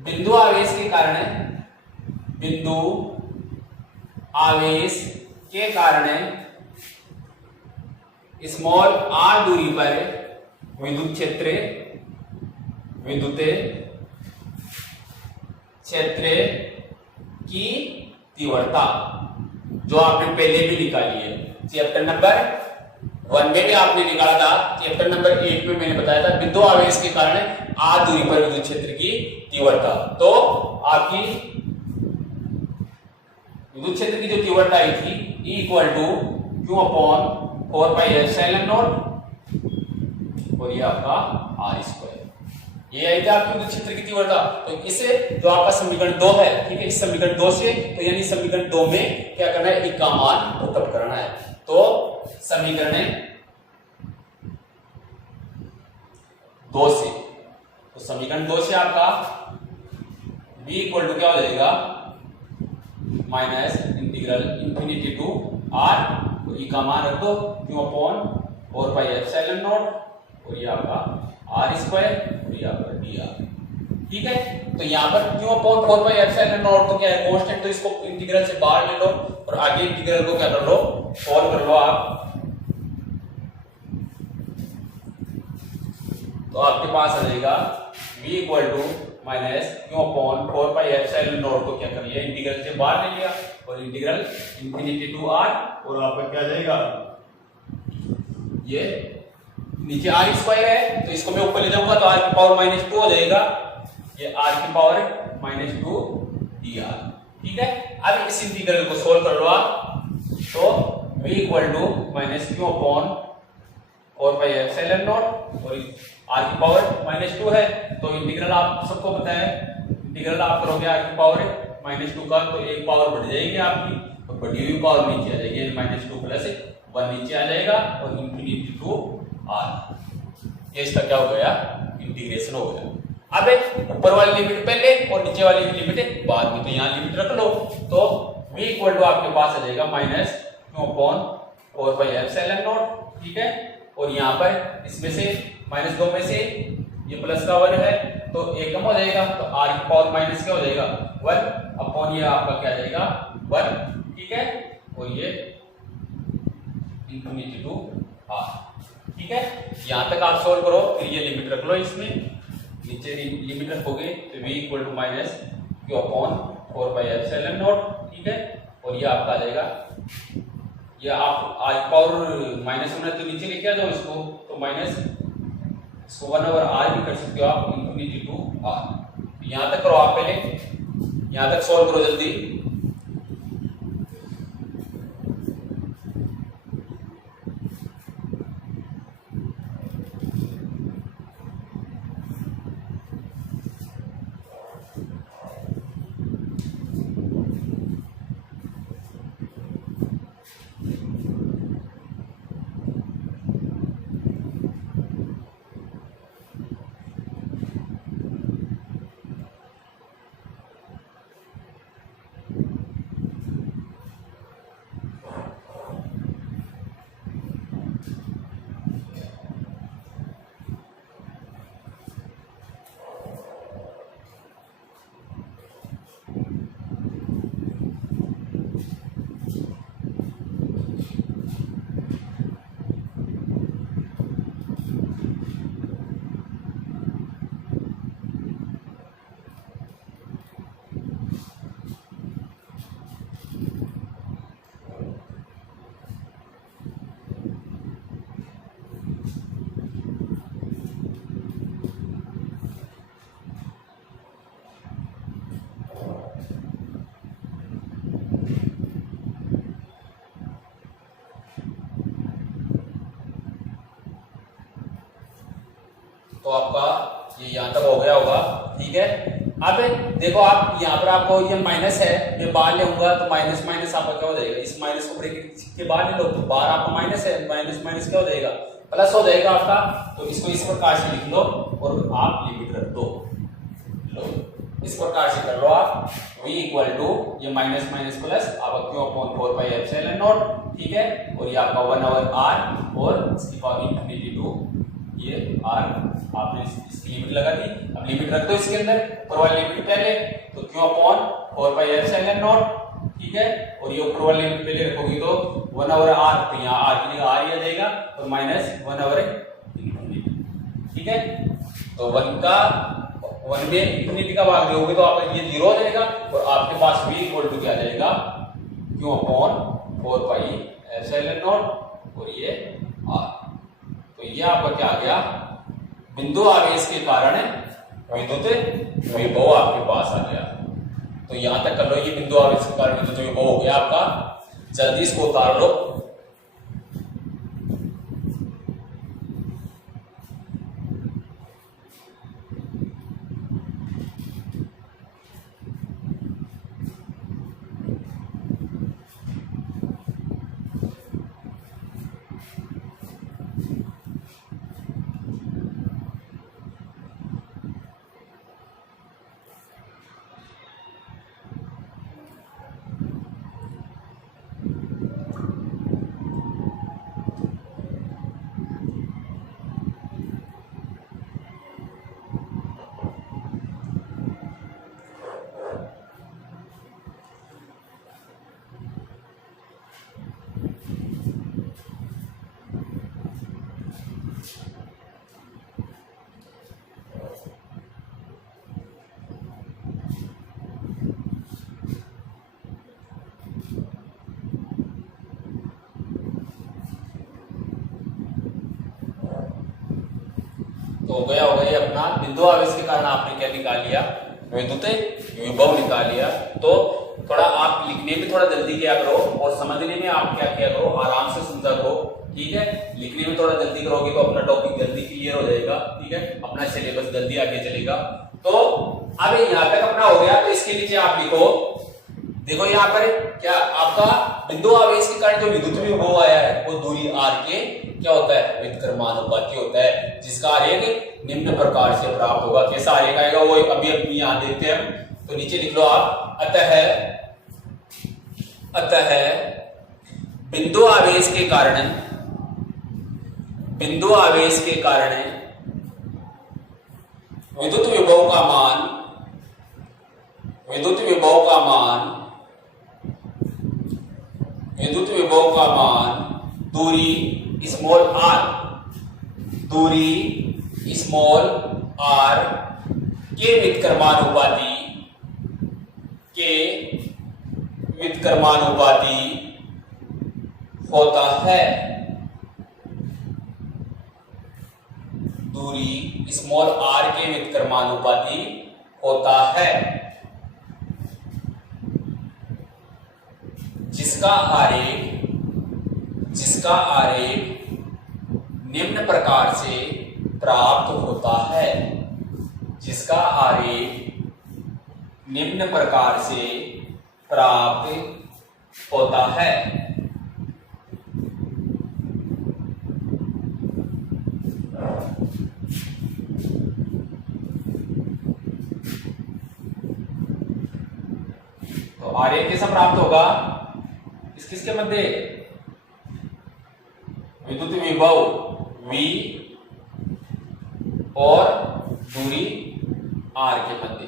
बिंदु आवेश के कारण स्मॉल r दूरी पर विद्युत क्षेत्र की तीव्रता, जो आपने पहले भी निकाली है चैप्टर नंबर 1 में भी आपने निकाला था, चैप्टर नंबर 1 में मैंने बताया था बिंदु आवेश के कारण r दूरी पर विद्युत क्षेत्र की तीव्रता। तो आपकी विद्युत क्षेत्र की जो तीव्रता आई थी E equal to Q upon 4 pi epsilon naught और ये आपका r स्क्वायर, ये आई थी आपकी विद्युत क्षेत्र की तीव्रता। तो इसे जो आपका समीकरण 2 है, ठीक है, इस समीकरण 2 से, तो यानी समीकरण 2 में क्या करना है, E का मान पुटअप करना है। तो समीकरण 2 से, तो समीकरण 2 से आपका v इक्वल टू क्या हो जाएगा, minus integral infinity to r, तो E का मान रख दो Q upon 4 pi epsilon naught और ये आपका r स्क्वायर और ये आपका dr। ठीक है, तो यहाँ पर Q upon 4 pi epsilon not तो क्या है, कांस्टेंट, तो इसको इंटीग्रल से बाहर ले लो और आगे इंटीग्रल को क्या कर लो, सॉल्व कर लो आप। तो आपके पास आ जाएगा v equal to minus Q upon 4 pi epsilon naught को क्या कर लिया, इंटीग्रल से बाहर ले लिया और इंटीग्रल इंफिनिटी टू r और आपका क्या जाएगा, ये नीचे r स्क्वायर है तो इसको मैं ऊपर ले जाऊंगा तो r की पावर -2 हो जाएगा, ये r की पावर -2 dr। ठीक है, अब इस इंटीग्रल को सोल्व कर लो आप। तो v equal to minus Q upon 4 pi epsilon naught और r की पावर -2 है, तो इंटीग्रल आप सबको पता है, इंटीग्रल आप करोगे r की पावर -2 का तो एक पावर बढ़ जाएगी आपकी, तो बढ़ी हुई पावर नीचे आ जाएगी, -2 प्लस 1 नीचे आ जाएगा और इंफिनिटी टू r, ये इसका क्या हो गया, इंटीग्रेशन हो गया। अब ऊपर वाली लिमिट पहले और नीचे वाली लिमिट बाद में, तो यहाँ लिमिट रख लो। तो v इक्वल टू आपके पास आ जाएगा minus Q upon 4 pi epsilon naught. ठीक है, और यहाँ पर इसमें से -2 में से ये प्लस का 1 है तो एक कम हो जाएगा, तो r की पावर माइनस क्या हो जाएगा, 1 अपॉन ये आपका क्या जाएगा 1। ठीक है, और ये इंफिनिटी टू r। ठीक है, यहाँ तक आप सोल्व करो, फिर ये लिमिट रख लो, इसमें नीचे लिमिट रखोगे तो v equal to minus Q upon 4 pi epsilon naught. ठीक है, और ये आपका आ जाएगा, ये आप r पावर माइनस होना है तो नीचे लेके आ जाओ इसको, तो माइनस इसको 1/r भी कर सकते हो आप, इंफिनिटी टू r। यहाँ तक करो आप, पहले यहाँ तक सोल्व करो जल्दी। तो आपका ये यहाँ तक हो गया होगा। ठीक है, अब देखो आप यहाँ पर आपको ये माइनस है, मैं बाहर लेऊंगा तो माइनस माइनस आपका क्या हो जाएगा, इस माइनस को ब्रैकेट के बाहर ले लो तो बाहर आपका माइनस है, माइनस माइनस क्या हो जाएगा, प्लस हो जाएगा आपका। तो इसको इस प्रकार से लिख लो और आप लिमिट रख दो। लो इस प्रकार से कर लो आप, v इक्वल टू ये माइनस माइनस प्लस आपका q upon 4 pi epsilon naught, ठीक है, और ये आपका 1 ओवर r और इसकी पावर इंफिनिटी टू ये r, आपने इसकी लिमिट लगा दी। अब लिमिट रख दो इसके अंदर, ऊपर वाली लिमिट पहले, तो q upon 4 pi epsilon naught, ठीक है, और ये ऊपर वाली लिमिट पहले रखोगी तो 1 ओवर r, तो यहाँ r की जगह r ही आ जाएगा, और माइनस 1 ओवर इंफिनिटी, ठीक है। तो 1 में इंफिनिटी का भाग दोगे तो आपका ये 0 हो जाएगा, और आपके पास v इक्वल टू क्या आ जाएगा, q upon 4 pi epsilon naught और ये r। तो ये आपका क्या आ गया, बिंदु आवेश के कारण विद्युत विभव आपके पास आ गया। तो यहां तक कर लो, ये बिंदु आवेश के कारण विद्युत विभव हो गया आपका। जल्दी इसको उतार लो। तो हो गया अपना बिंदु आवेश के कारण आपने क्या निकाल लिया, विद्युत विभव निकाल लिया। तो थोड़ा आप लिखने में थोड़ा जल्दी किया करो और समझने में आप क्या किया करो, आराम से समझा करो, ठीक है। लिखने में थोड़ा जल्दी करोगे तो अपना टॉपिक जल्दी क्लियर हो जाएगा, ठीक है, अपना सिलेबस जल्दी आगे चलेगा। तो अब यहाँ तक अपना हो गया, तो इसके नीचे आप लिखो, देखो यहाँ पर क्या आपका बिंदु आवेश के कारण जो विद्युत विभव आया है वो दूरी r के क्या होता है, व्युत्क्रमानुपाती होता है, जिसका आरेख निम्न प्रकार से प्राप्त होगा। कैसा आरेख आएगा वो अभी अभी यहाँ देखते हैं हम। तो नीचे लिख लो आप, अतः बिंदु आवेश के कारण विद्युत विभव का मान दूरी स्मॉल r के व्युत्क्रमानुपाती होता है। दूरी स्मॉल r के व्युत्क्रमानुपाती होता है, जिसका आरेख निम्न प्रकार से प्राप्त होता है, जिसका आरेख निम्न प्रकार से प्राप्त होता है। तो आरेख कैसा प्राप्त होगा, किसके मध्य, विद्युत विभव v और दूरी r के मध्य।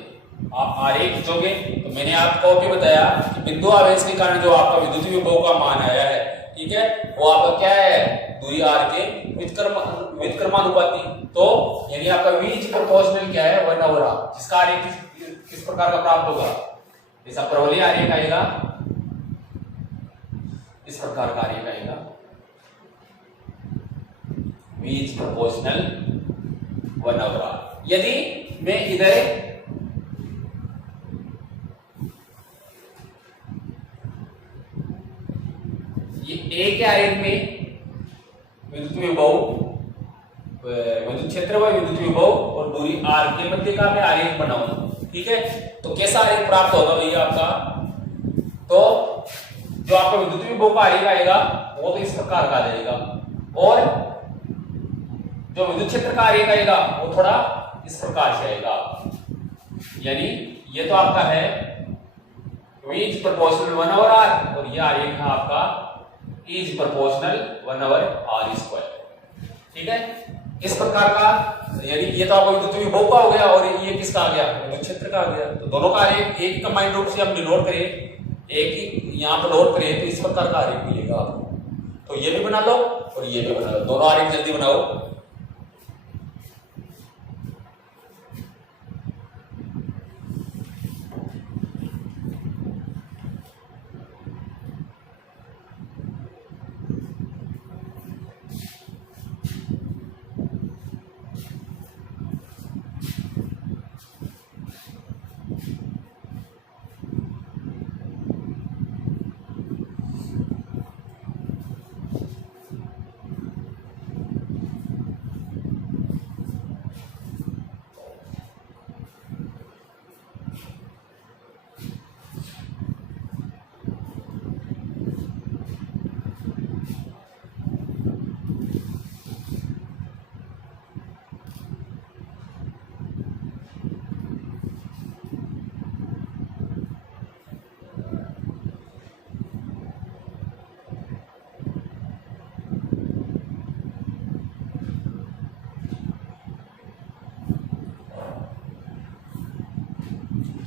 आप आरेख खींचोगे तो मैंने आपको भी बताया कि बिंदु आवेश के कारण जो आपका विद्युत विभव का मान आया है, ठीक है, वो आपका क्या है, दूरी r के व्युत्क्रमानुपाती। तो यानी आपका v इज प्रोपोर्शनल क्या है, 1 ओवर r, जिसका आरेख किस प्रकार का प्राप्त होगा, ऐसा प्रवलीय आरेख आएगा, इस प्रकार का आरेख आएगा, v is proportional 1 over r। यदि मैं इधर ये a के आरेख में विद्युत विभव, विद्युत क्षेत्र व विद्युत विभव और दूरी r के मध्य का मैं आरेख बनाऊं, ठीक है, तो कैसा आरेख प्राप्त होगा भैया आपका, तो जो आपका विद्युत विभव का आरेख आएगा वो तो इस प्रकार का आ जाएगा, और जो विद्युत क्षेत्र का आरेख आएगा वो थोड़ा इस प्रकार से आएगा, यानी ये तो आपका है V इज प्रोपोर्शनल 1/r और ये आएगा आपका E इज प्रोपोर्शनल 1/r²। ठीक है, इस प्रकार का, यानी ये तो आपका विद्युत विभव का हो गया और ये किसका आ गया, विद्युत क्षेत्र का आ गया। तो दोनों का आरेख एक ही कंबाइंड रूप से हमने नोट करे, एक ही यहाँ पर नोट करे, तो इस प्रकार का आरेख मिलेगा आपको। तो ये भी बना लो और ये भी बना लो, दोनों आरेख जल्दी बनाओ।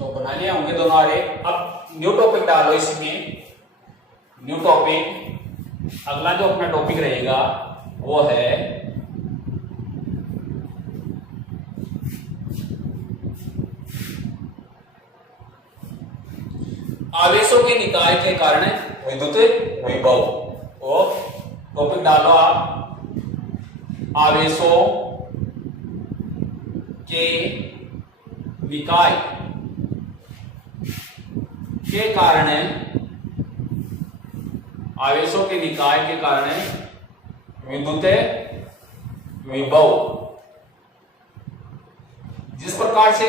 तो बना लिया होंगे दोनों आरेख। अब न्यू टॉपिक डालो इसमें, न्यू टॉपिक, अगला जो अपना टॉपिक रहेगा वो है आवेशों के निकाय के कारण विद्युत विभव। और टॉपिक डालो आप, आवेशों के निकाय के कारण, आवेशों के निकाय के कारण विद्युत विभव। जिस प्रकार से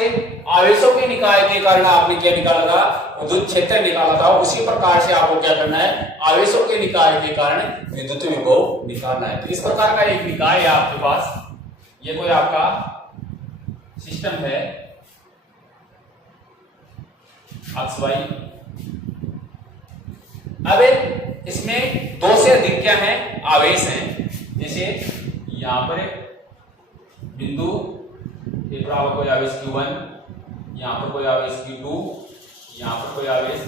आवेशों के निकाय के कारण आपने क्या निकाला था, विद्युत क्षेत्र निकाला था, उसी प्रकार से आपको क्या करना है, आवेशों के निकाय के कारण विद्युत विभव निकालना है। तो इस प्रकार का एक निकाय है आपके पास, ये कोई आपका सिस्टम है XY। अब इसमें दो से अधिक क्या है, आवेश हैं। जैसे यहां पर बिंदु के बराबर कोई आवेश Q1, यहां पर कोई आवेश Q2, यहां पर कोई आवेश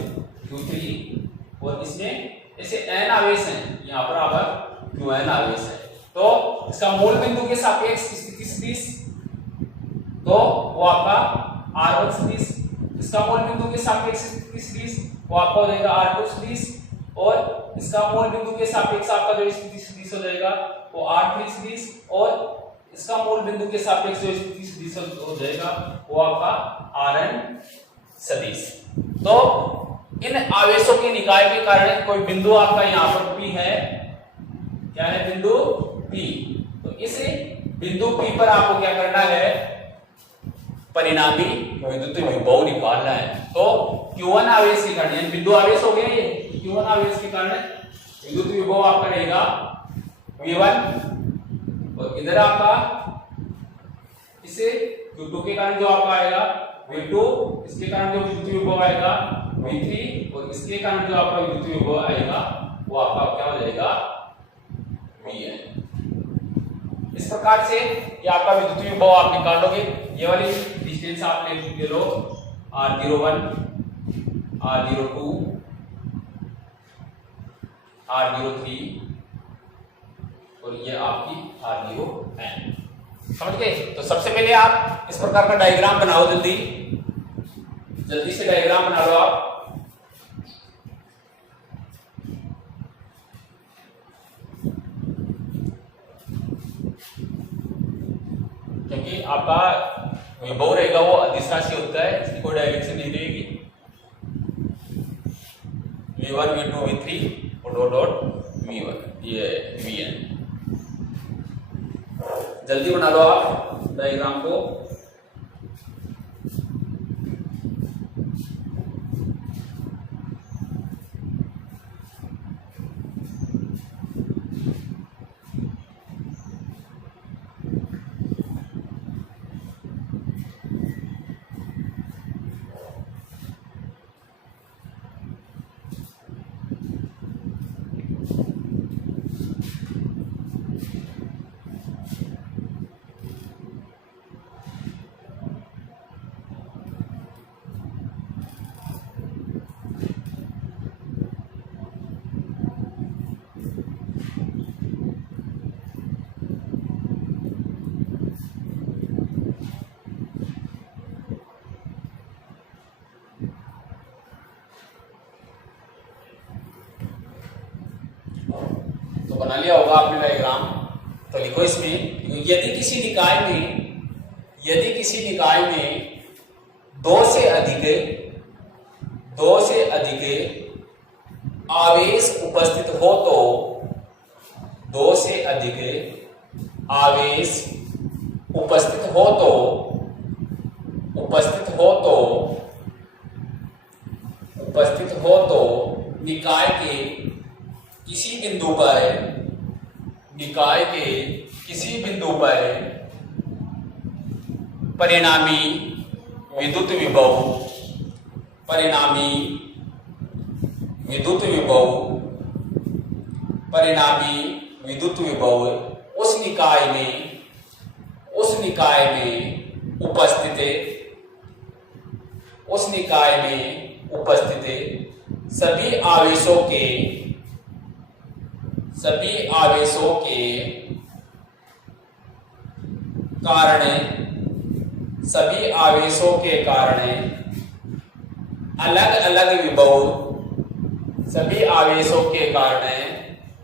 Q3 और इसमें ऐसे n आवेश हैं, यहां पर आवर Qn आवेश है। तो इसका मूल बिंदु के सापेक्ष स्थिति सदिश, तो वो आपका R1 सदिश, इसका मूल बिंदु के सापेक्ष स्थिति सदिश वो आपका हो जाएगा R2 सदिश, और इसका मूल बिंदु के सापेक्ष आपका जो स्थिति सदिश हो जाएगा वो R3 सदिश, और इसका मूल बिंदु के सापेक्ष जो स्थिति सदिश हो जाएगा वो आपका Rn सदिश। तो इन आवेशों के निकाय के कारण कोई बिंदु आपका यहाँ पर P है, क्या है बिंदु P। तो इस बिंदु P पर आपको क्या करना है, परिणामी विद्युत विभव निकालना है। तो Q1 आवेश के कारण, बिंदु आवेश हो गया ये, Q1 आवेश के कारण विद्युत विभव आपका रहेगा V1, और इधर आपका इसे Q2 के कारण जो आपका आएगा V2, इसके कारण जो विद्युत विभव आएगा V3, और इसके कारण जो आपका विद्युत विभव आएगा वो आपका क्या हो जाएगा Vn। इस प्रकार से ये आपका विद्युत विभव आप निकालोगे। ये वाली डिस्टेंस आप ले लो R01, R02, R03 और ये आपकी R0n। समझ गए? तो सबसे पहले आप इस प्रकार का डायग्राम बनाओ, जल्दी से डायग्राम बना लो आप। क्योंकि आपका विभव रहेगा वो अदिश राशि होता है, इसकी कोई डायरेक्शन नहीं रहेगी। V1, V2, V3 और डॉट V1, ये Vn। जल्दी बना लो आप डायग्राम को। लिया होगा आपने डायग्राम, तो लिखो इसमें, यदि किसी निकाय में दो से अधिक आवेश उपस्थित हो तो, दो से अधिक आवेश उपस्थित हो तो निकाय के किसी बिंदु पर परिणामी विद्युत विभव उस निकाय में उपस्थित सभी आवेशों के कारण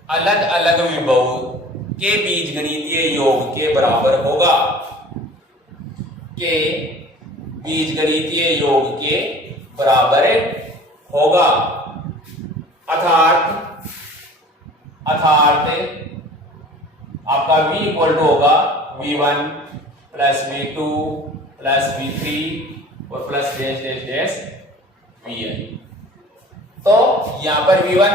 अलग अलग विभव के बीजगणितीय योग के बराबर होगा, अर्थात आपका V इक्वल टू होगा V1 plus V2 plus V3 और plus dash dash dash Vn। तो यहां पर V1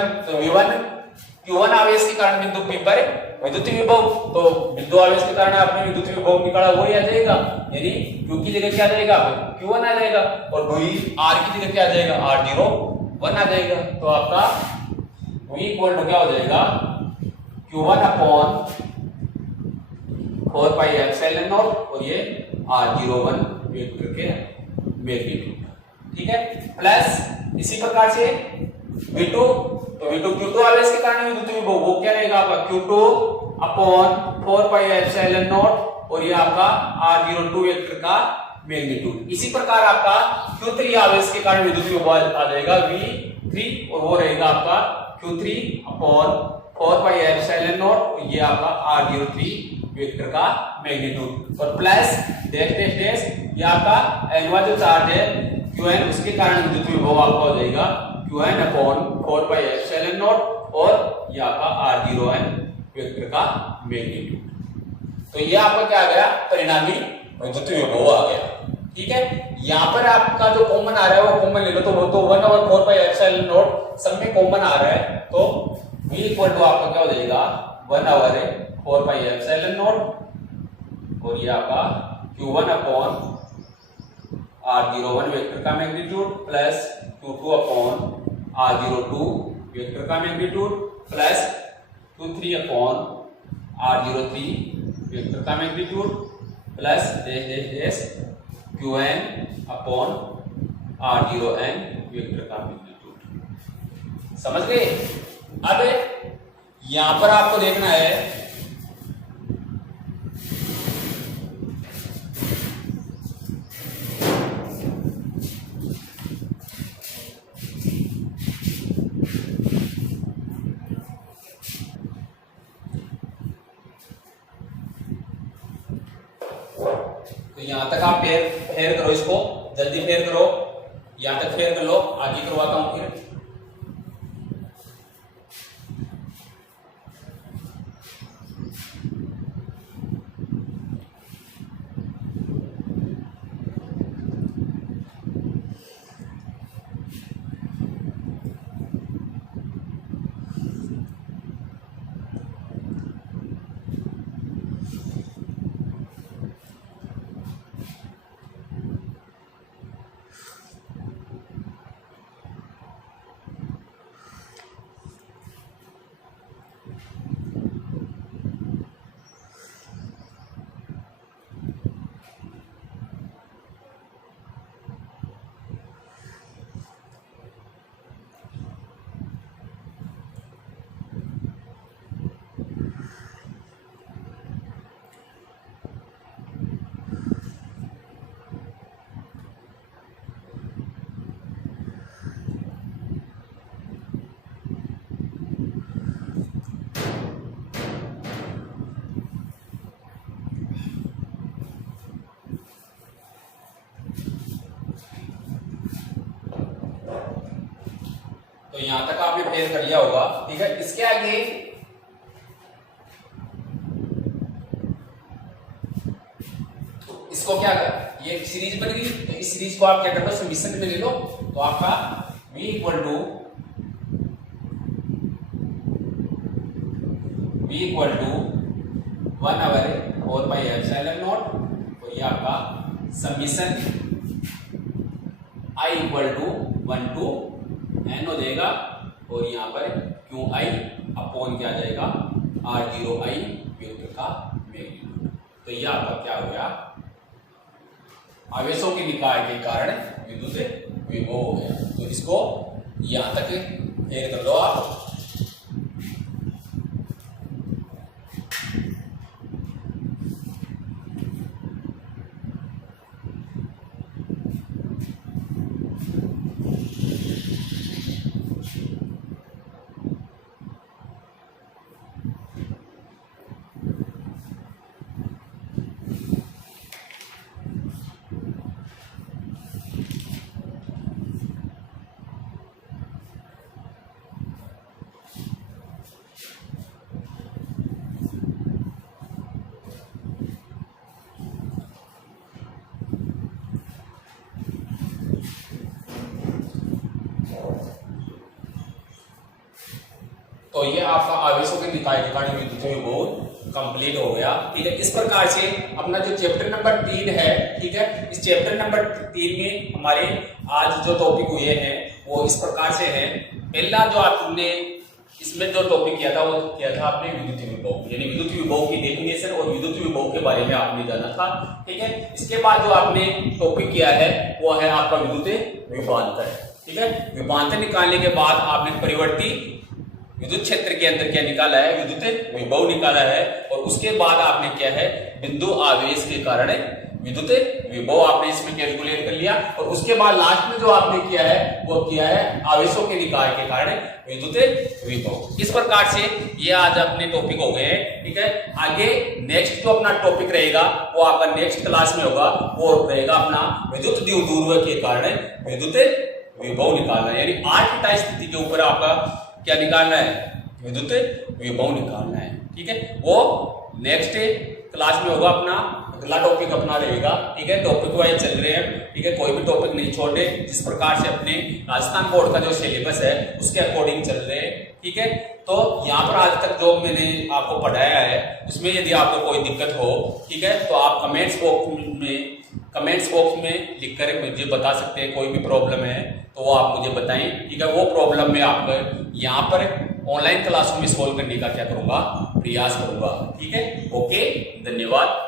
Q1 आवेश के कारण बिंदु P पर विद्युत विभव, तो बिंदु आवेश के कारण आपने विद्युत विभव निकाला, वही आ जाएगा, यानी Q की जगह क्या आ जाएगा, Q1 आ जाएगा, और V R की जगह क्या आ जाएगा, R01 आ जाएगा। तो आपका V इक्वल टू क्या हो जाएगा, Q1 upon 4 pi epsilon naught और ये R01 वेक्टर के मैग्नीट्यूड, ठीक है, प्लस इसी प्रकार से V2, तो V2 Q2 आवेश के कारण विद्युत विभव वो क्या रहेगा आपका Q2 upon 4 pi epsilon naught और ये आपका R02 वेक्टर का मैग्नीट्यूड। इसी प्रकार आपका Q3 आवेश के कारण विद्युत विभव आ जाएगा V3 और वो रहेगा आपका Q3 upon 4 pi epsilon naught और ये आपका R03 वेक्टर का मैग्नीट्यूड, और प्लस डैश डैश डैश ये आपका N1 जो चार्ज है Qn उसके कारण विद्युत विभव आपका हो जाएगा Qn upon 4 pi epsilon naught और ये आपका R01 वेक्टर का मैग्नीट्यूड। तो ये आपका क्या आ गया, परिणामी विद्युत विभव आ गया, ठीक है। यहाँ पर आपका जो कॉमन आ रहा है वो कॉमन ले लो, तो वो तो 1 ओवर 4 पाई एप्सिलॉन नॉट सब में कॉमन आ रहा है, तो V इक्वल टू आपका क्या हो जाएगा 1 ओवर 4 पाई एप्सिलॉन नॉट और ये आपका Q1 अपॉन R01 वेक्टर का magnitude plus Q2 upon R02 vector का magnitude plus Q3 upon R03 vector का magnitude plus dash dash dash Qn upon R0n vector का मैग्नीट्यूड। समझ गए? अब यहां पर आपको देखना है यहां तक आप फेर करो, इसको जल्दी फेर करो, यहां तक फेर कर लो, आगे करवाता हूं फिर। यहां तक आपने क्लियर कर लिया होगा, ठीक है। इसके आगे इसको क्या कर, ये सीरीज बन गई, तो इस सीरीज को आप क्या कर दो, समीशन में ले लो, तो आपका v इक्वल टू 1/4 तो ये आपका summation i equal to 1 to n हो जाएगा, और यहाँ पर क्यू आई अपॉन क्या आ जाएगा, r0i वेक्टर का मैग्नीट्यूड। तो ये आपका क्या हो गया, आवेशों के निकाय के कारण विद्युत विभव हो गया। तो इसको यहां तक क्लियर कर लो आप। तो ये आपका आवेशों के निकाय के कारण विद्युत विभव कंप्लीट हो गया, ठीक है। इस प्रकार से अपना जो चैप्टर नंबर 3 है, ठीक है, इस चैप्टर नंबर 3 में हमारे आज जो टॉपिक हुए हैं वो इस प्रकार से है। पहला जो आपने इसमें जो टॉपिक किया था वो किया था आपने विद्युत विभव, यानी विद्युत विभव की डेफिनेशन और विद्युत विभव के बारे में आपने जाना था, ठीक है। इसके बाद जो आपने टॉपिक किया है वो है आपका विद्युत विभवांतर, ठीक है। विभवांतर निकालने के बाद आपने परिवर्ती विद्युत क्षेत्र के अंदर क्या निकाला है, विद्युत विभव निकाला है, और उसके बाद आपने क्या है, बिंदु आवेश के कारण विद्युत विभव आपने इसमें कैलकुलेट कर लिया, और उसके बाद लास्ट में जो आपने किया है वो किया है आवेशों के निकाय के कारण विद्युत विभव। इस प्रकार से ये आज अपने टॉपिक हो गए हैं, ठीक है। आगे नेक्स्ट जो अपना टॉपिक रहेगा वो आपका नेक्स्ट क्लास में होगा, वो रहेगा अपना विद्युत द्विध्रुव के कारण विद्युत विभव निकालना, यानी 8 स्थिति के ऊपर आपका क्या निकालना है, विद्युत विभव निकालना है, ठीक है। वो नेक्स्ट क्लास में होगा, अपना अगला टॉपिक अपना रहेगा, ठीक है। टॉपिक वाइज चल रहे हैं, ठीक है, कोई भी टॉपिक नहीं छोड़े, जिस प्रकार से अपने राजस्थान बोर्ड का जो सिलेबस है उसके अकॉर्डिंग चल रहे हैं, ठीक है। तो यहाँ पर आज तक जो मैंने आपको पढ़ाया है उसमें यदि आपको कोई दिक्कत हो, ठीक है, तो आप कमेंट्स बॉक्स में लिखकर मुझे बता सकते हैं। कोई भी प्रॉब्लम है तो वो आप मुझे बताएं, ठीक है। वो प्रॉब्लम मैं आपको यहाँ पर ऑनलाइन क्लासरूम में सॉल्व करने का क्या करूंगा, प्रयास करूंगा, ठीक है। ओके, धन्यवाद।